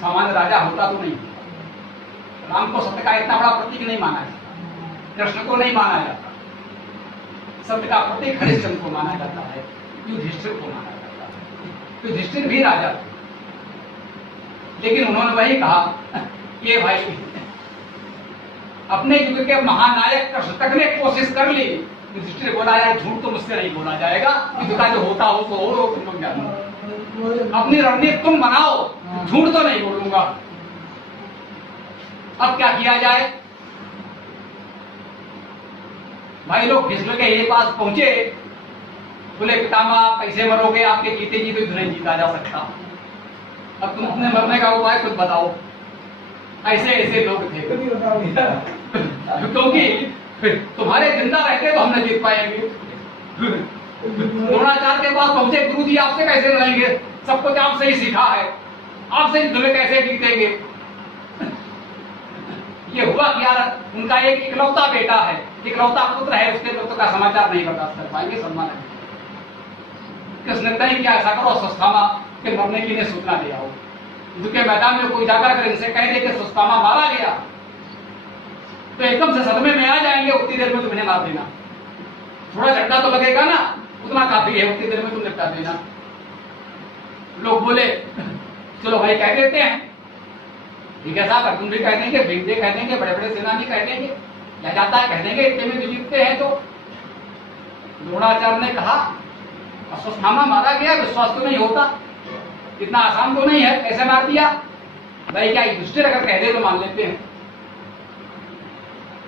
सामान्य राजा होता तो नहीं। राम को सत्य का इतना बड़ा प्रतीक नहीं माना जाता, कृष्ण को नहीं माना जाता। सत्य का प्रतीक हरिश्चंद्र को माना जाता है, युधिष्ठिर को माना जाता है। युधिष्ठिर भी राजा थे, लेकिन उन्होंने वही कहा कि भाई अपने युग के महानायक कृष्ण तक ने कोशिश कर ली। युधिष्ठिर बोला यार झूठ तो मुझसे नहीं बोला जाएगा, युद्ध का जो होता हो तो हो, तुम लोग जानो, अपनी रणनीति तुम बनाओ, झूठ तो नहीं बोलूंगा। अब क्या किया जाए? भाई लोग भीष्म के ये पास पहुंचे, बोले पितामह आप कैसे मरोगे, आपके जीते जी तो युद्ध नहीं जीता जा सकता, अब तुम अपने मरने का उपाय खुद बताओ। ऐसे ऐसे लोग थे, क्योंकि तुम्हारे जिंदा रहते तो हम नहीं जीत पाएंगे। द्रोणाचार्य के पास पहुंचे, गुरु जी आपसे कैसे लड़ेंगे, सब कुछ आपसे ही सीखा है, आपसे युद्ध में कैसे जीतेंगे। ये हुआ क्या, उनका एक इकलौता बेटा है, इकलौता पुत्र है, उसके पुत्र का समाचार नहीं बर्दाश्त कर पाएंगे, सम्मान है। कृष्ण ने तय किया ऐसा करो सुस्थामा के मरने की ने सूचना दे आओ। युद्ध के मैदान में कोई जाकर अगर इनसे कह दे कि सुस्थामा मारा गया तो एकदम से सदमे में आ जाएंगे, उतनी देर में तुम इन्हें मार देना, थोड़ा झटका तो लगेगा ना, उतना काफी है, उतनी देर में तुम निपटा देना। लोग बोले चलो भाई कह देते हैं, ठीक है साहब, अर्जुन भी कह देंगे, भीम भी कह देंगे, बड़े बड़े सेनानी कह देंगे, क्या जाता है कह देंगे, इतने में जीतते हैं। तो द्रोणाचार्य ने कहा अश्वत्थामा मारा गया, विश्वास तो नहीं होता, इतना आसान तो नहीं है, कैसे मार दिया? भाई क्या युधिष्ठिर अगर कह दे तो मान लेते हैं,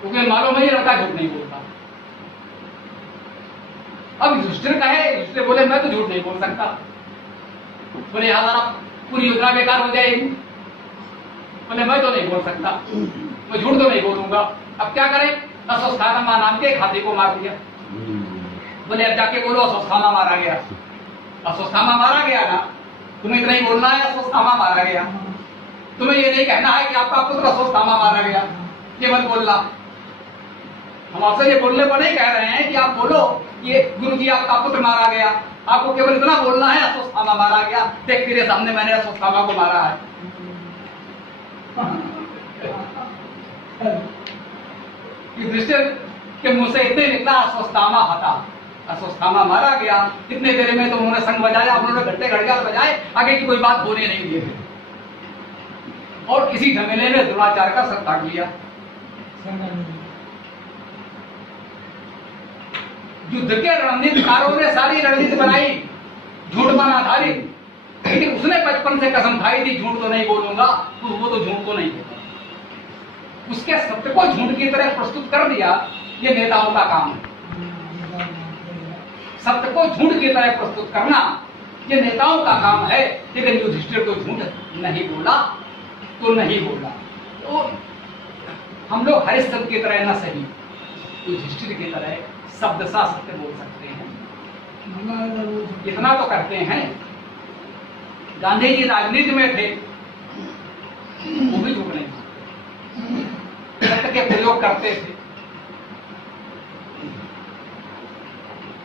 क्योंकि मालूम है लड़का झूठ नहीं बोलता। अब युधिष्ठिर कहे, युधिष्ठिर बोले मैं तो झूठ नहीं बोल सकता, बोले यार पूरी योजना बेकार हो जाएगी, बोले मैं तो नहीं बोल सकता, मैं झूठ तो नहीं बोलूंगा। अब क्या करें? अश्वत्थामा नाम के हाथी को मार दिया। बोले अब जाके बोलो अश्वत्थामा मारा गया, अश्वत्थामा मारा गया ना, तुम्हें इतना ही बोलना है अश्वत्थामा मारा गया, तुम्हें ये नहीं कहना है कि आपका पुत्र अश्वत्थामा मारा गया, ये मत बोलना। हम आपसे ये बोलने पर नहीं कह रहे हैं कि आप बोलो ये गुरु जी आपका पुत्र मारा गया, आपको केवल इतना बोलना है अश्वत्थामा मारा गया, देख तेरे सामने मैंने अश्वत्थामा को मारा है। युधिष्ठिर के मुंह से इतने निकला अश्वत्थामा हता, अश्वत्थामा मारा गया। इतने देर में तो उन्होंने संग बजाया, उन्होंने घंटे घड़ियाल बजाए, आगे की कोई बात बोलने नहीं दिए थे, और इसी झमेले में द्रोणाचार्य का सर काट लिया। युद्ध के रणनीतिकारों ने सारी रणनीति बनाई, झूठ बना आधारित, लेकिन उसने बचपन से कसम खाई थी झूठ तो नहीं बोलूंगा, तो वो तो झूठ को नहीं बोला, उसके सत्य को झूठ की तरह प्रस्तुत कर दिया। ये नेताओं का काम है, सत्य को झूठ की तरह प्रस्तुत करना ये नेताओं का काम है। लेकिन युधिष्ठिर तो झूठ नहीं बोला तो नहीं बोला, तो हम लोग हरिश्चंद्र की तरह न सही युधिष्ठिर की तरह शब्द सा सत्य बोल सकते हैं, इतना तो करते हैं। गांधी जी राजनीति में थे, वो भी झूठ नहीं, सत्य के प्रयोग करते थे।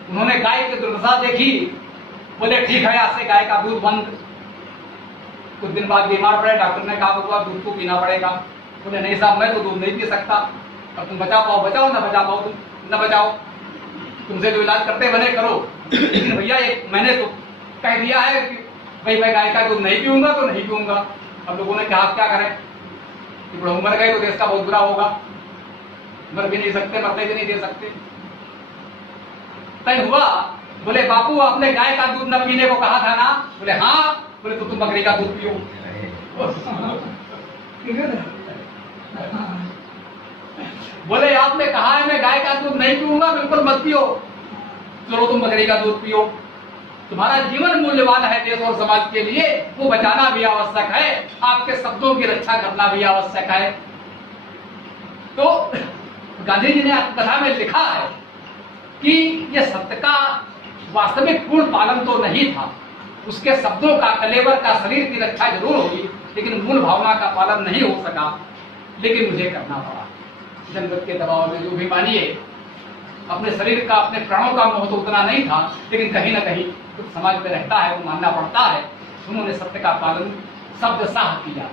उन्होंने गाय की दुर्दशा देखी, बोले ठीक है आज से गाय का दूध बंद। कुछ दिन बाद बीमार पड़े, डॉक्टर ने कहा बाबा दूध को पीना पड़ेगा, बोले नहीं साहब मैं तो दूध नहीं पी सकता, अब तुम बचा पाओ बचाओ, ना बचा पाओ तुम न बचाओ, तुमसे जो इलाज करते बने करो, लेकिन भैया मैंने तो कह दिया है कि भाई मैं गाय का दूध नहीं पीऊंगा तो नहीं पीऊंगा। अब लोगों ने कहा क्या करें, मर गए तो देश का बहुत बुरा होगा, मर भी नहीं सकते, मरते भी नहीं दे सकते। तय हुआ, बोले बापू आपने गाय का दूध न पीने को कहा था ना, बोले हाँ, बोले तो तुम बकरी का दूध पियो। बोले आपने कहा है मैं गाय का दूध नहीं पीऊंगा, बिल्कुल मत पियो, चलो तुम बकरी का दूध पियो। तुम्हारा जीवन मूल्यवान है देश और समाज के लिए, वो बचाना भी आवश्यक है, आपके शब्दों की रक्षा करना भी आवश्यक है। तो गांधी जी ने कथा में लिखा है कि यह सत्य का वास्तविक पूर्ण पालन तो नहीं था, उसके शब्दों का, कलेवर का, शरीर की रक्षा जरूर हुई, लेकिन मूल भावना का पालन नहीं हो सका, लेकिन मुझे करना पड़ा। जन्मत के दबाव में जो भी मानिए, अपने शरीर का, अपने प्राणों का मोह तो उतना नहीं था, लेकिन कहीं ना कहीं कुछ समाज में रहता है, वो मानना पड़ता है। उन्होंने सत्य का पालन शब्द साह किया।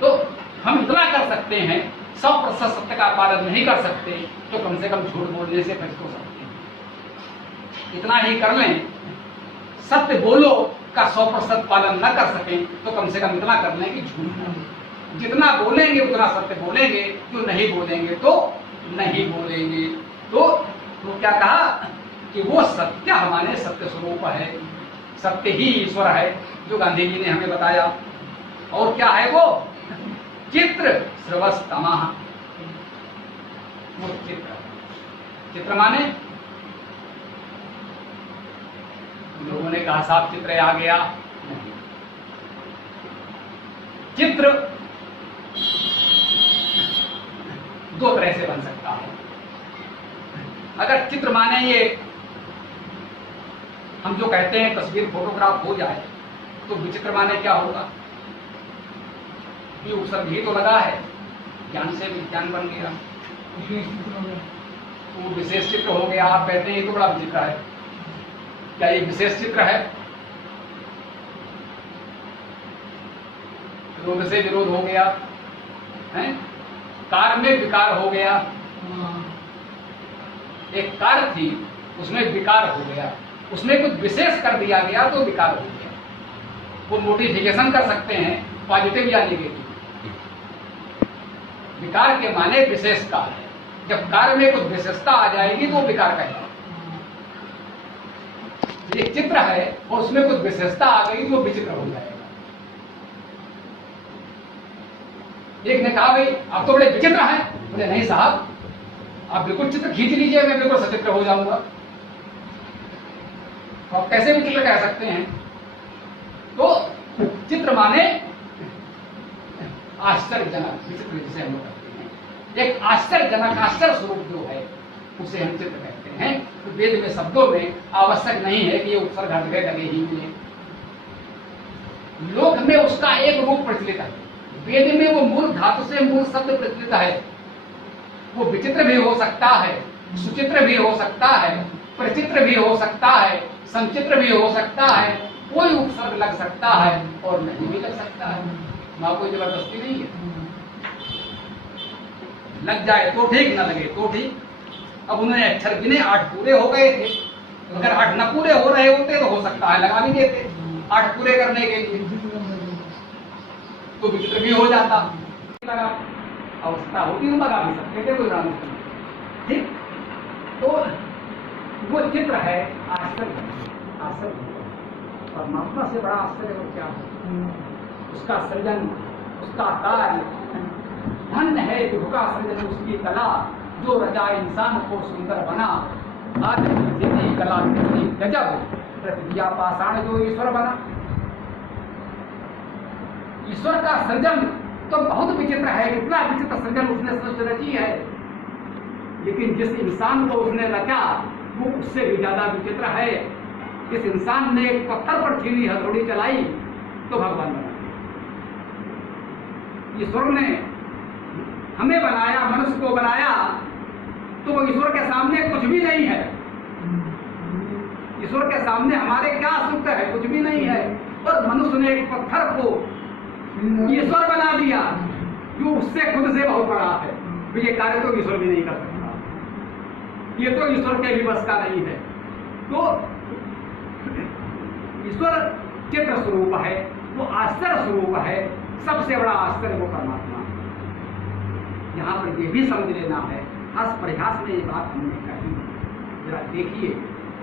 तो हम इतना कर सकते हैं, 100% सत्य का पालन नहीं कर सकते तो कम से कम झूठ बोलने से बच तो सकते हैं। इतना ही कर लें, सत्य बोलो का 100% पालन न कर सकें तो कम से कम इतना कर लें कि झूठ न बोलें। जितना बोलेंगे उतना सत्य बोलेंगे, जो नहीं बोलेंगे तो नहीं बोलेंगे। तो क्या कहा कि वो सत्य हमारे सत्य स्वरूप है, सत्य ही ईश्वर है, जो गांधी जी ने हमें बताया। और क्या है वो? चित्र श्रवस्तमः, वो चित्र। चित्र माने लोगों ने कहा साफ चित्र आ गया, नहीं। चित्र दो तरह से बन सकता है। अगर चित्र माने ये हम जो कहते हैं तस्वीर फोटोग्राफ हो जाए तो विचित्र माने क्या होगा? ये उपसर्ग ही तो लगा है, ज्ञान से विज्ञान बन गया, वो विशेष चित्र हो गया। आप कहते हैं ये तो बड़ा विचित्र है, क्या ये विशेष चित्र है? विरोध से विरोध हो गया है, कार में विकार हो गया। एक कार थी उसमें विकार हो गया, उसमें कुछ विशेष कर दिया गया तो विकार हो गया। वो नोटिफिकेशन कर सकते हैं पॉजिटिव या नेगेटिव। विकार के माने विशेष कार है, जब कार में कुछ विशेषता आ जाएगी तो विकार कहलाएगा। एक चित्र है और उसमें कुछ विशेषता आ गई तो विचित्र हो जाएगा। एक ने कहा भाई आप तो बड़े विचित्र हैं, बोले नहीं साहब आप बिल्कुल चित्र खींच लीजिए, मैं बिल्कुल सचित्र हो जाऊंगा। तो आप कैसे विचित्र कह सकते हैं? तो चित्र माने आश्चर्यजनक, विचित्र जिसे हम लोग कहते हैं। एक आश्चर्यजनक, आश्चर्य स्वरूप जो है उसे हम चित्र कहते हैं। तो वेद में शब्दों में आवश्यक नहीं है कि ये उपसर्ग हर जगह लगे ही मिले। लोक में उसका एक रूप प्रचलित है, वेद में वो मूल धातु से मूल शब्द प्रचलित है। वो विचित्र भी हो सकता है, सुचित्र भी हो सकता है, प्रचित्र भी हो सकता है, संचित्र भी हो सकता है, कोई उपसर्ग लग सकता है और नहीं भी लग सकता है। वहां कोई जबरदस्ती नहीं है, लग जाए तो ठीक, न लगे तो ठीक। अब उन्होंने अक्षर गिने, 8 पूरे हो गए थे, अगर 8 न पूरे हो रहे होते तो हो सकता है लगा भी देते 8 पूरे करने के लिए, तो विचित्र भी हो जाता। अवस्था होती तो लगा भी सकते थे, कोई बड़ा मुश्किल नहीं। ठीक, तो वो चित्र है आश्चर्य। आश्चर्य परमात्मा से बड़ा आश्चर्य और क्या है? उसका सृजन, उसका कार्य धन्य है विभु का सृजन, उसकी कला जो रचा इंसान को सुंदर बना। आज जितनी कला कितनी गजब, प्रतिज्ञा पाषाण जो ईश्वर बना। ईश्वर का सृजन तो बहुत विचित्र है, इतना विचित्र सृजन उसने सृष्टि रची है, लेकिन जिस इंसान को उसने रचा वो उससे भी ज्यादा विचित्र है। इस इंसान ने एक पत्थर पर खीली हथौड़ी चलाई तो भगवान बना। ईश्वर ने हमें बनाया, मनुष्य को बनाया, तो वो ईश्वर के सामने कुछ भी नहीं है। ईश्वर के सामने हमारे क्या सुख है? कुछ भी नहीं है। और मनुष्य ने एक पत्थर को ईश्वर बना दिया जो उससे खुद से बहुत बड़ा है। तो ये कार्य तो ईश्वर भी नहीं कर सकता, ये तो ईश्वर के भी बस का नहीं है। तो ईश्वर चित्र स्वरूप है, वो आश्चर्य स्वरूप है, सबसे बड़ा आश्चर्य वो परमात्मा है। यहाँ पर ये भी समझ लेना है, हास परिहास में ये बात हमने कही, जरा देखिए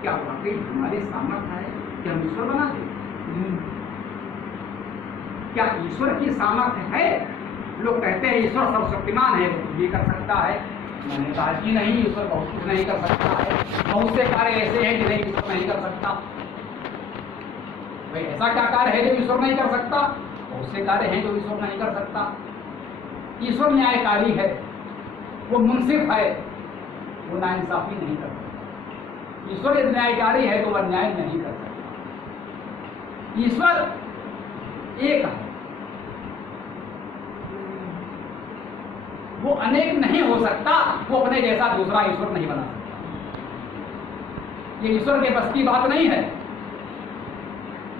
क्या वाकई हमारे सामर्थ्य है कि हम ईश्वर बना दें? क्या ईश्वर की सामर्थ्य है? लोग कहते हैं ईश्वर सर्वशक्तिमान है, वो ये कर सकता है। मैंने कहा कि नहीं, ईश्वर बहुत कुछ नहीं कर सकता है। बहुत से कार्य ऐसे हैं जिन्हें ईश्वर नहीं कर सकता। भाई ऐसा क्या कार्य है जो ईश्वर नहीं कर सकता? बहुत से कार्य हैं जो ईश्वर नहीं कर सकता। ईश्वर न्यायकारी है, वो मुंसिफ है, वो नाइंसाफी नहीं कर सकता। ईश्वर यदि न्यायकारी है तो वह न्याय नहीं कर सकता। ईश्वर एक है, वो अनेक नहीं हो सकता, वो अपने जैसा दूसरा ईश्वर नहीं बना सकता। ये ईश्वर के बस की बात नहीं है।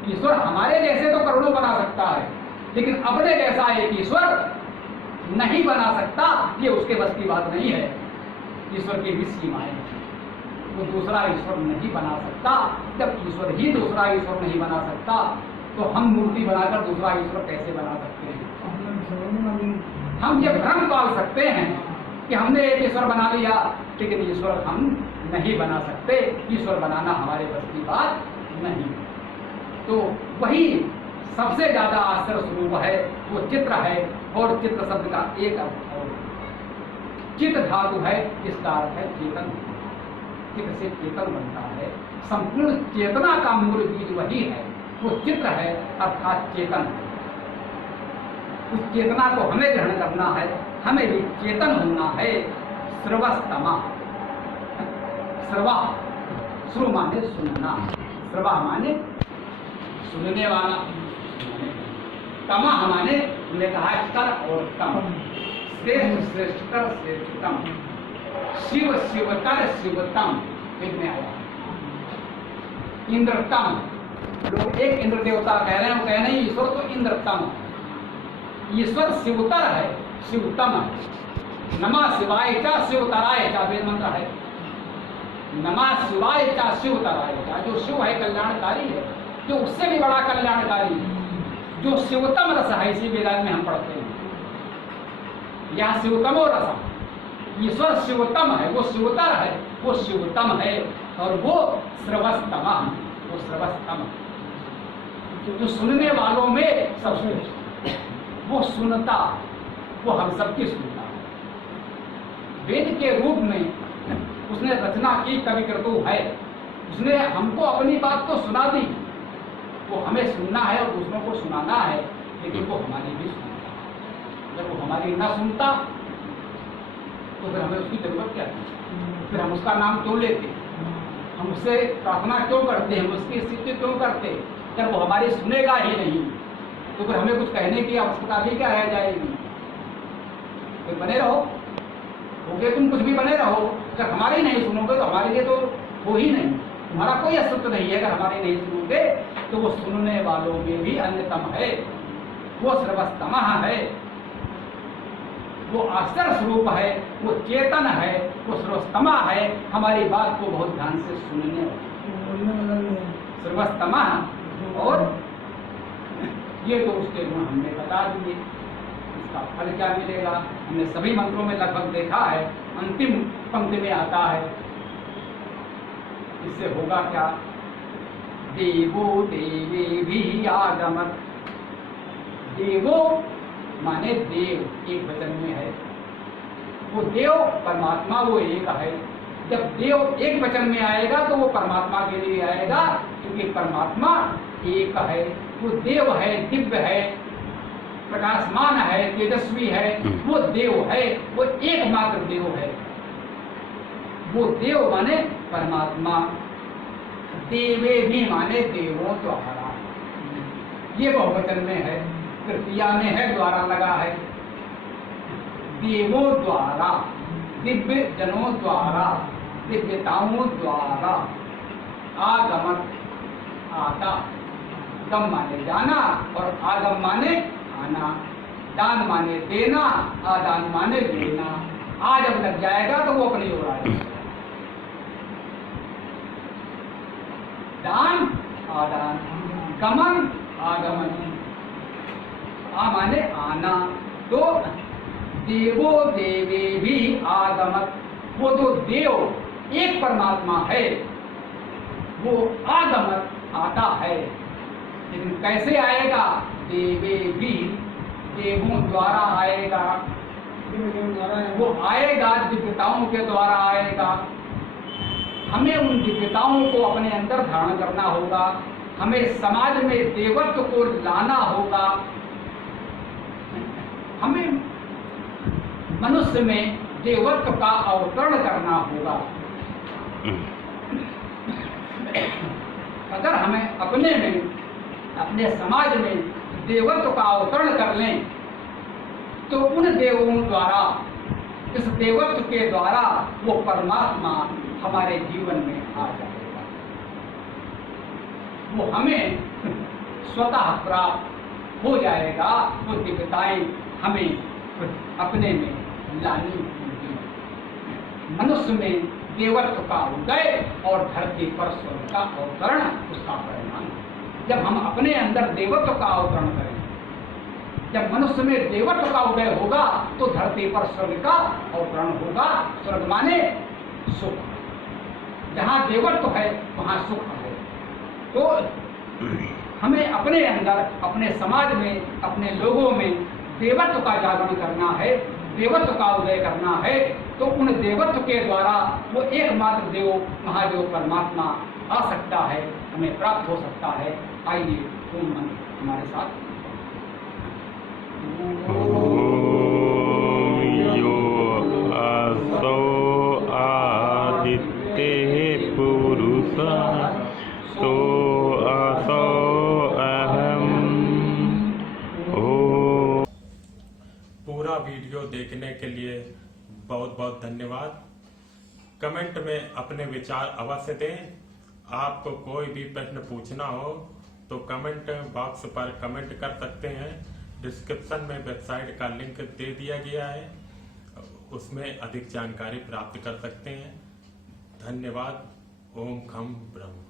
ईश्वर हमारे जैसे तो करोड़ों बना सकता है, लेकिन अपने जैसा एक ईश्वर नहीं बना सकता, ये उसके बस की बात नहीं है। ईश्वर की भी सीमाएं हैं, वो दूसरा ईश्वर नहीं बना सकता। जब ईश्वर ही दूसरा ईश्वर नहीं बना सकता तो हम मूर्ति बनाकर दूसरा ईश्वर कैसे बना सकते हैं? हम ये भ्रम पाल सकते हैं कि हमने एक ईश्वर बना लिया, लेकिन ईश्वर हम नहीं बना सकते। ईश्वर बनाना हमारे बस की बात नहीं। तो वही सबसे ज्यादा आश्चर्य स्वरूप है, वो चित्र है। और चित्र शब्द का एक अर्थ और चित धातु है, इसका अर्थ है चेतन। चित्र से चेतन बनता है। संपूर्ण चेतना का मूल बीज वही है, वो चित्र है, अर्थात चेतन। उस चेतना को हमें ग्रहण करना है, हमें भी चेतन होना है। श्रवस्तमा, श्रवा, श्रु माने सुनना, श्रवा माने सुनने वाला, तमा माने हमने कहा कर और तम, श्रेष्ठ श्रेष्ठतर श्रेष्ठतम, शिव शिवतर शिवतम, वेद में आया। इंद्रतम, लोग एक इंद्र देवता कह रहे हैं, वो कह नहीं ईश्वर तो इंद्रतम। ईश्वर शिवतर है, शिवतम है। नमः शिवाय च शिवतराय च, वेद मंत्र है। नमः शिवाय च शिवतराय च, जो शिव है कल्याणकारी है, जो उससे भी बड़ा कल्याणकारी है, जो शिवतम रस है, इसी वेदांत में हम पढ़ते हैं। यह शिवतमो रस, ईश्वर शिवतम है, वो शिवतर है, वो शिवतम है। और वो श्रवस्तम, वो श्रवस्तम, जो सुनने वालों में सबसे वो सुनता, वो हम सबकी सुनता है। वेद के रूप में उसने रचना की, कवि कृतु है, उसने हमको अपनी बात तो सुना दी। वो हमें सुनना है और दूसरों को सुनाना है, लेकिन वो हमारी भी सुनता है। जब वो हमारी ना सुनता तो फिर हमें उसकी जरूरत क्या थी? फिर हम उसका नाम क्यों लेते? हम उससे प्रार्थना क्यों करते हैं? उसकी स्तुति क्यों करते? जब वो हमारी सुनेगा ही नहीं तो फिर हमें कुछ कहने की आवश्यकता भी क्या रह जाएगी? तो बने रहो, होगे तुम कुछ भी बने रहो, अगर हमारी नहीं सुनोगे तो हमारे लिए तो हो ही नहीं, तुम्हारा कोई अस्तित्व नहीं है। अगर हमारी नहीं सुनोगे तो वो सुनने वालों में भी अन्यतम है, वो सर्वस्तम है, वो आश्चर्य स्वरूप है, वो चेतन है, वो सर्वस्तमा है। हमारी बात को बहुत ध्यान से सुनने वाला सर्वस्तमा। और ये तो उसके गुण हमने बता दिए, इसका फल क्या मिलेगा हमने सभी मंत्रों में लगभग देखा है। अंतिम पंक्ति में आता है, इससे होगा क्या? देवो देवी भी आगमत। देवो माने देव, एक वचन में है। वो देव परमात्मा, वो एक है। जब देव एक वचन में आएगा तो वो परमात्मा के लिए आएगा, क्योंकि परमात्मा एक है। वो देव है, दिव्य है, प्रकाशमान है, तेजस्वी है, वो देव है, वो एकमात्र देव है। वो देव माने परमात्मा। देवे भी माने देवों द्वारा, ये बहुवचन में है, तृतीया में है, द्वारा लगा है। देवों द्वारा, दिव्य जनों द्वारा, दिव्यताओं द्वारा, आगमन आता, गम माने जाना और आगम माने आना, दान माने देना, आदान माने देना। आ जब लग जाएगा तो वो अपनी ओर आएगा। दान आदान, गमन आगमन, आ माने आना। तो देवो देवे भी आगमत, वो तो देव एक परमात्मा है, वो आगमत आता है। लेकिन कैसे आएगा? देवे भी, देवों द्वारा आएगा। वो आएगा दिव्यताओं के द्वारा आएगा। हमें उन दिव्यताओं को अपने अंदर धारण करना होगा, हमें समाज में देवत्व को लाना होगा, हमें मनुष्य में देवत्व का अवतरण करना होगा। अगर हमें अपने में, अपने समाज में देवत्व का अवतरण कर लें तो उन देवों द्वारा, इस देवत्व के द्वारा वो परमात्मा हमारे जीवन में आ जाएगा। वो हमें स्वतः प्राप्त हो जाएगा। वो दिव्यताएं हमें अपने में लानी होगी। मनुष्य में देवत्व का उदय और धरती पर स्वर्ग का अवतरण उसका परिणाम है। जब हम अपने अंदर देवत्व का अवतरण करें, जब मनुष्य में देवत्व का उदय होगा तो धरती पर स्वर्ग का अवतरण होगा। स्वर्ग माने सुख, जहाँ देवत्व है वहाँ सुख है। तो हमें अपने अंदर, अपने समाज में, अपने लोगों में देवत्व का जागरण करना है, देवत्व का उदय करना है। तो उन देवत्व के द्वारा वो एकमात्र देव, महादेव परमात्मा आ सकता है, हमें प्राप्त हो सकता है। आइए ओम मंत्र हमारे साथ। यो असो आदित्य पुरुषः सो असो अहम्। ओ। पूरा वीडियो देखने के लिए बहुत बहुत धन्यवाद। कमेंट में अपने विचार अवश्य दें। आपको कोई भी प्रश्न पूछना हो तो कमेंट बॉक्स पर कमेंट कर सकते हैं। डिस्क्रिप्शन में वेबसाइट का लिंक दे दिया गया है, उसमें अधिक जानकारी प्राप्त कर सकते हैं। धन्यवाद। ओम खम ब्रह्म।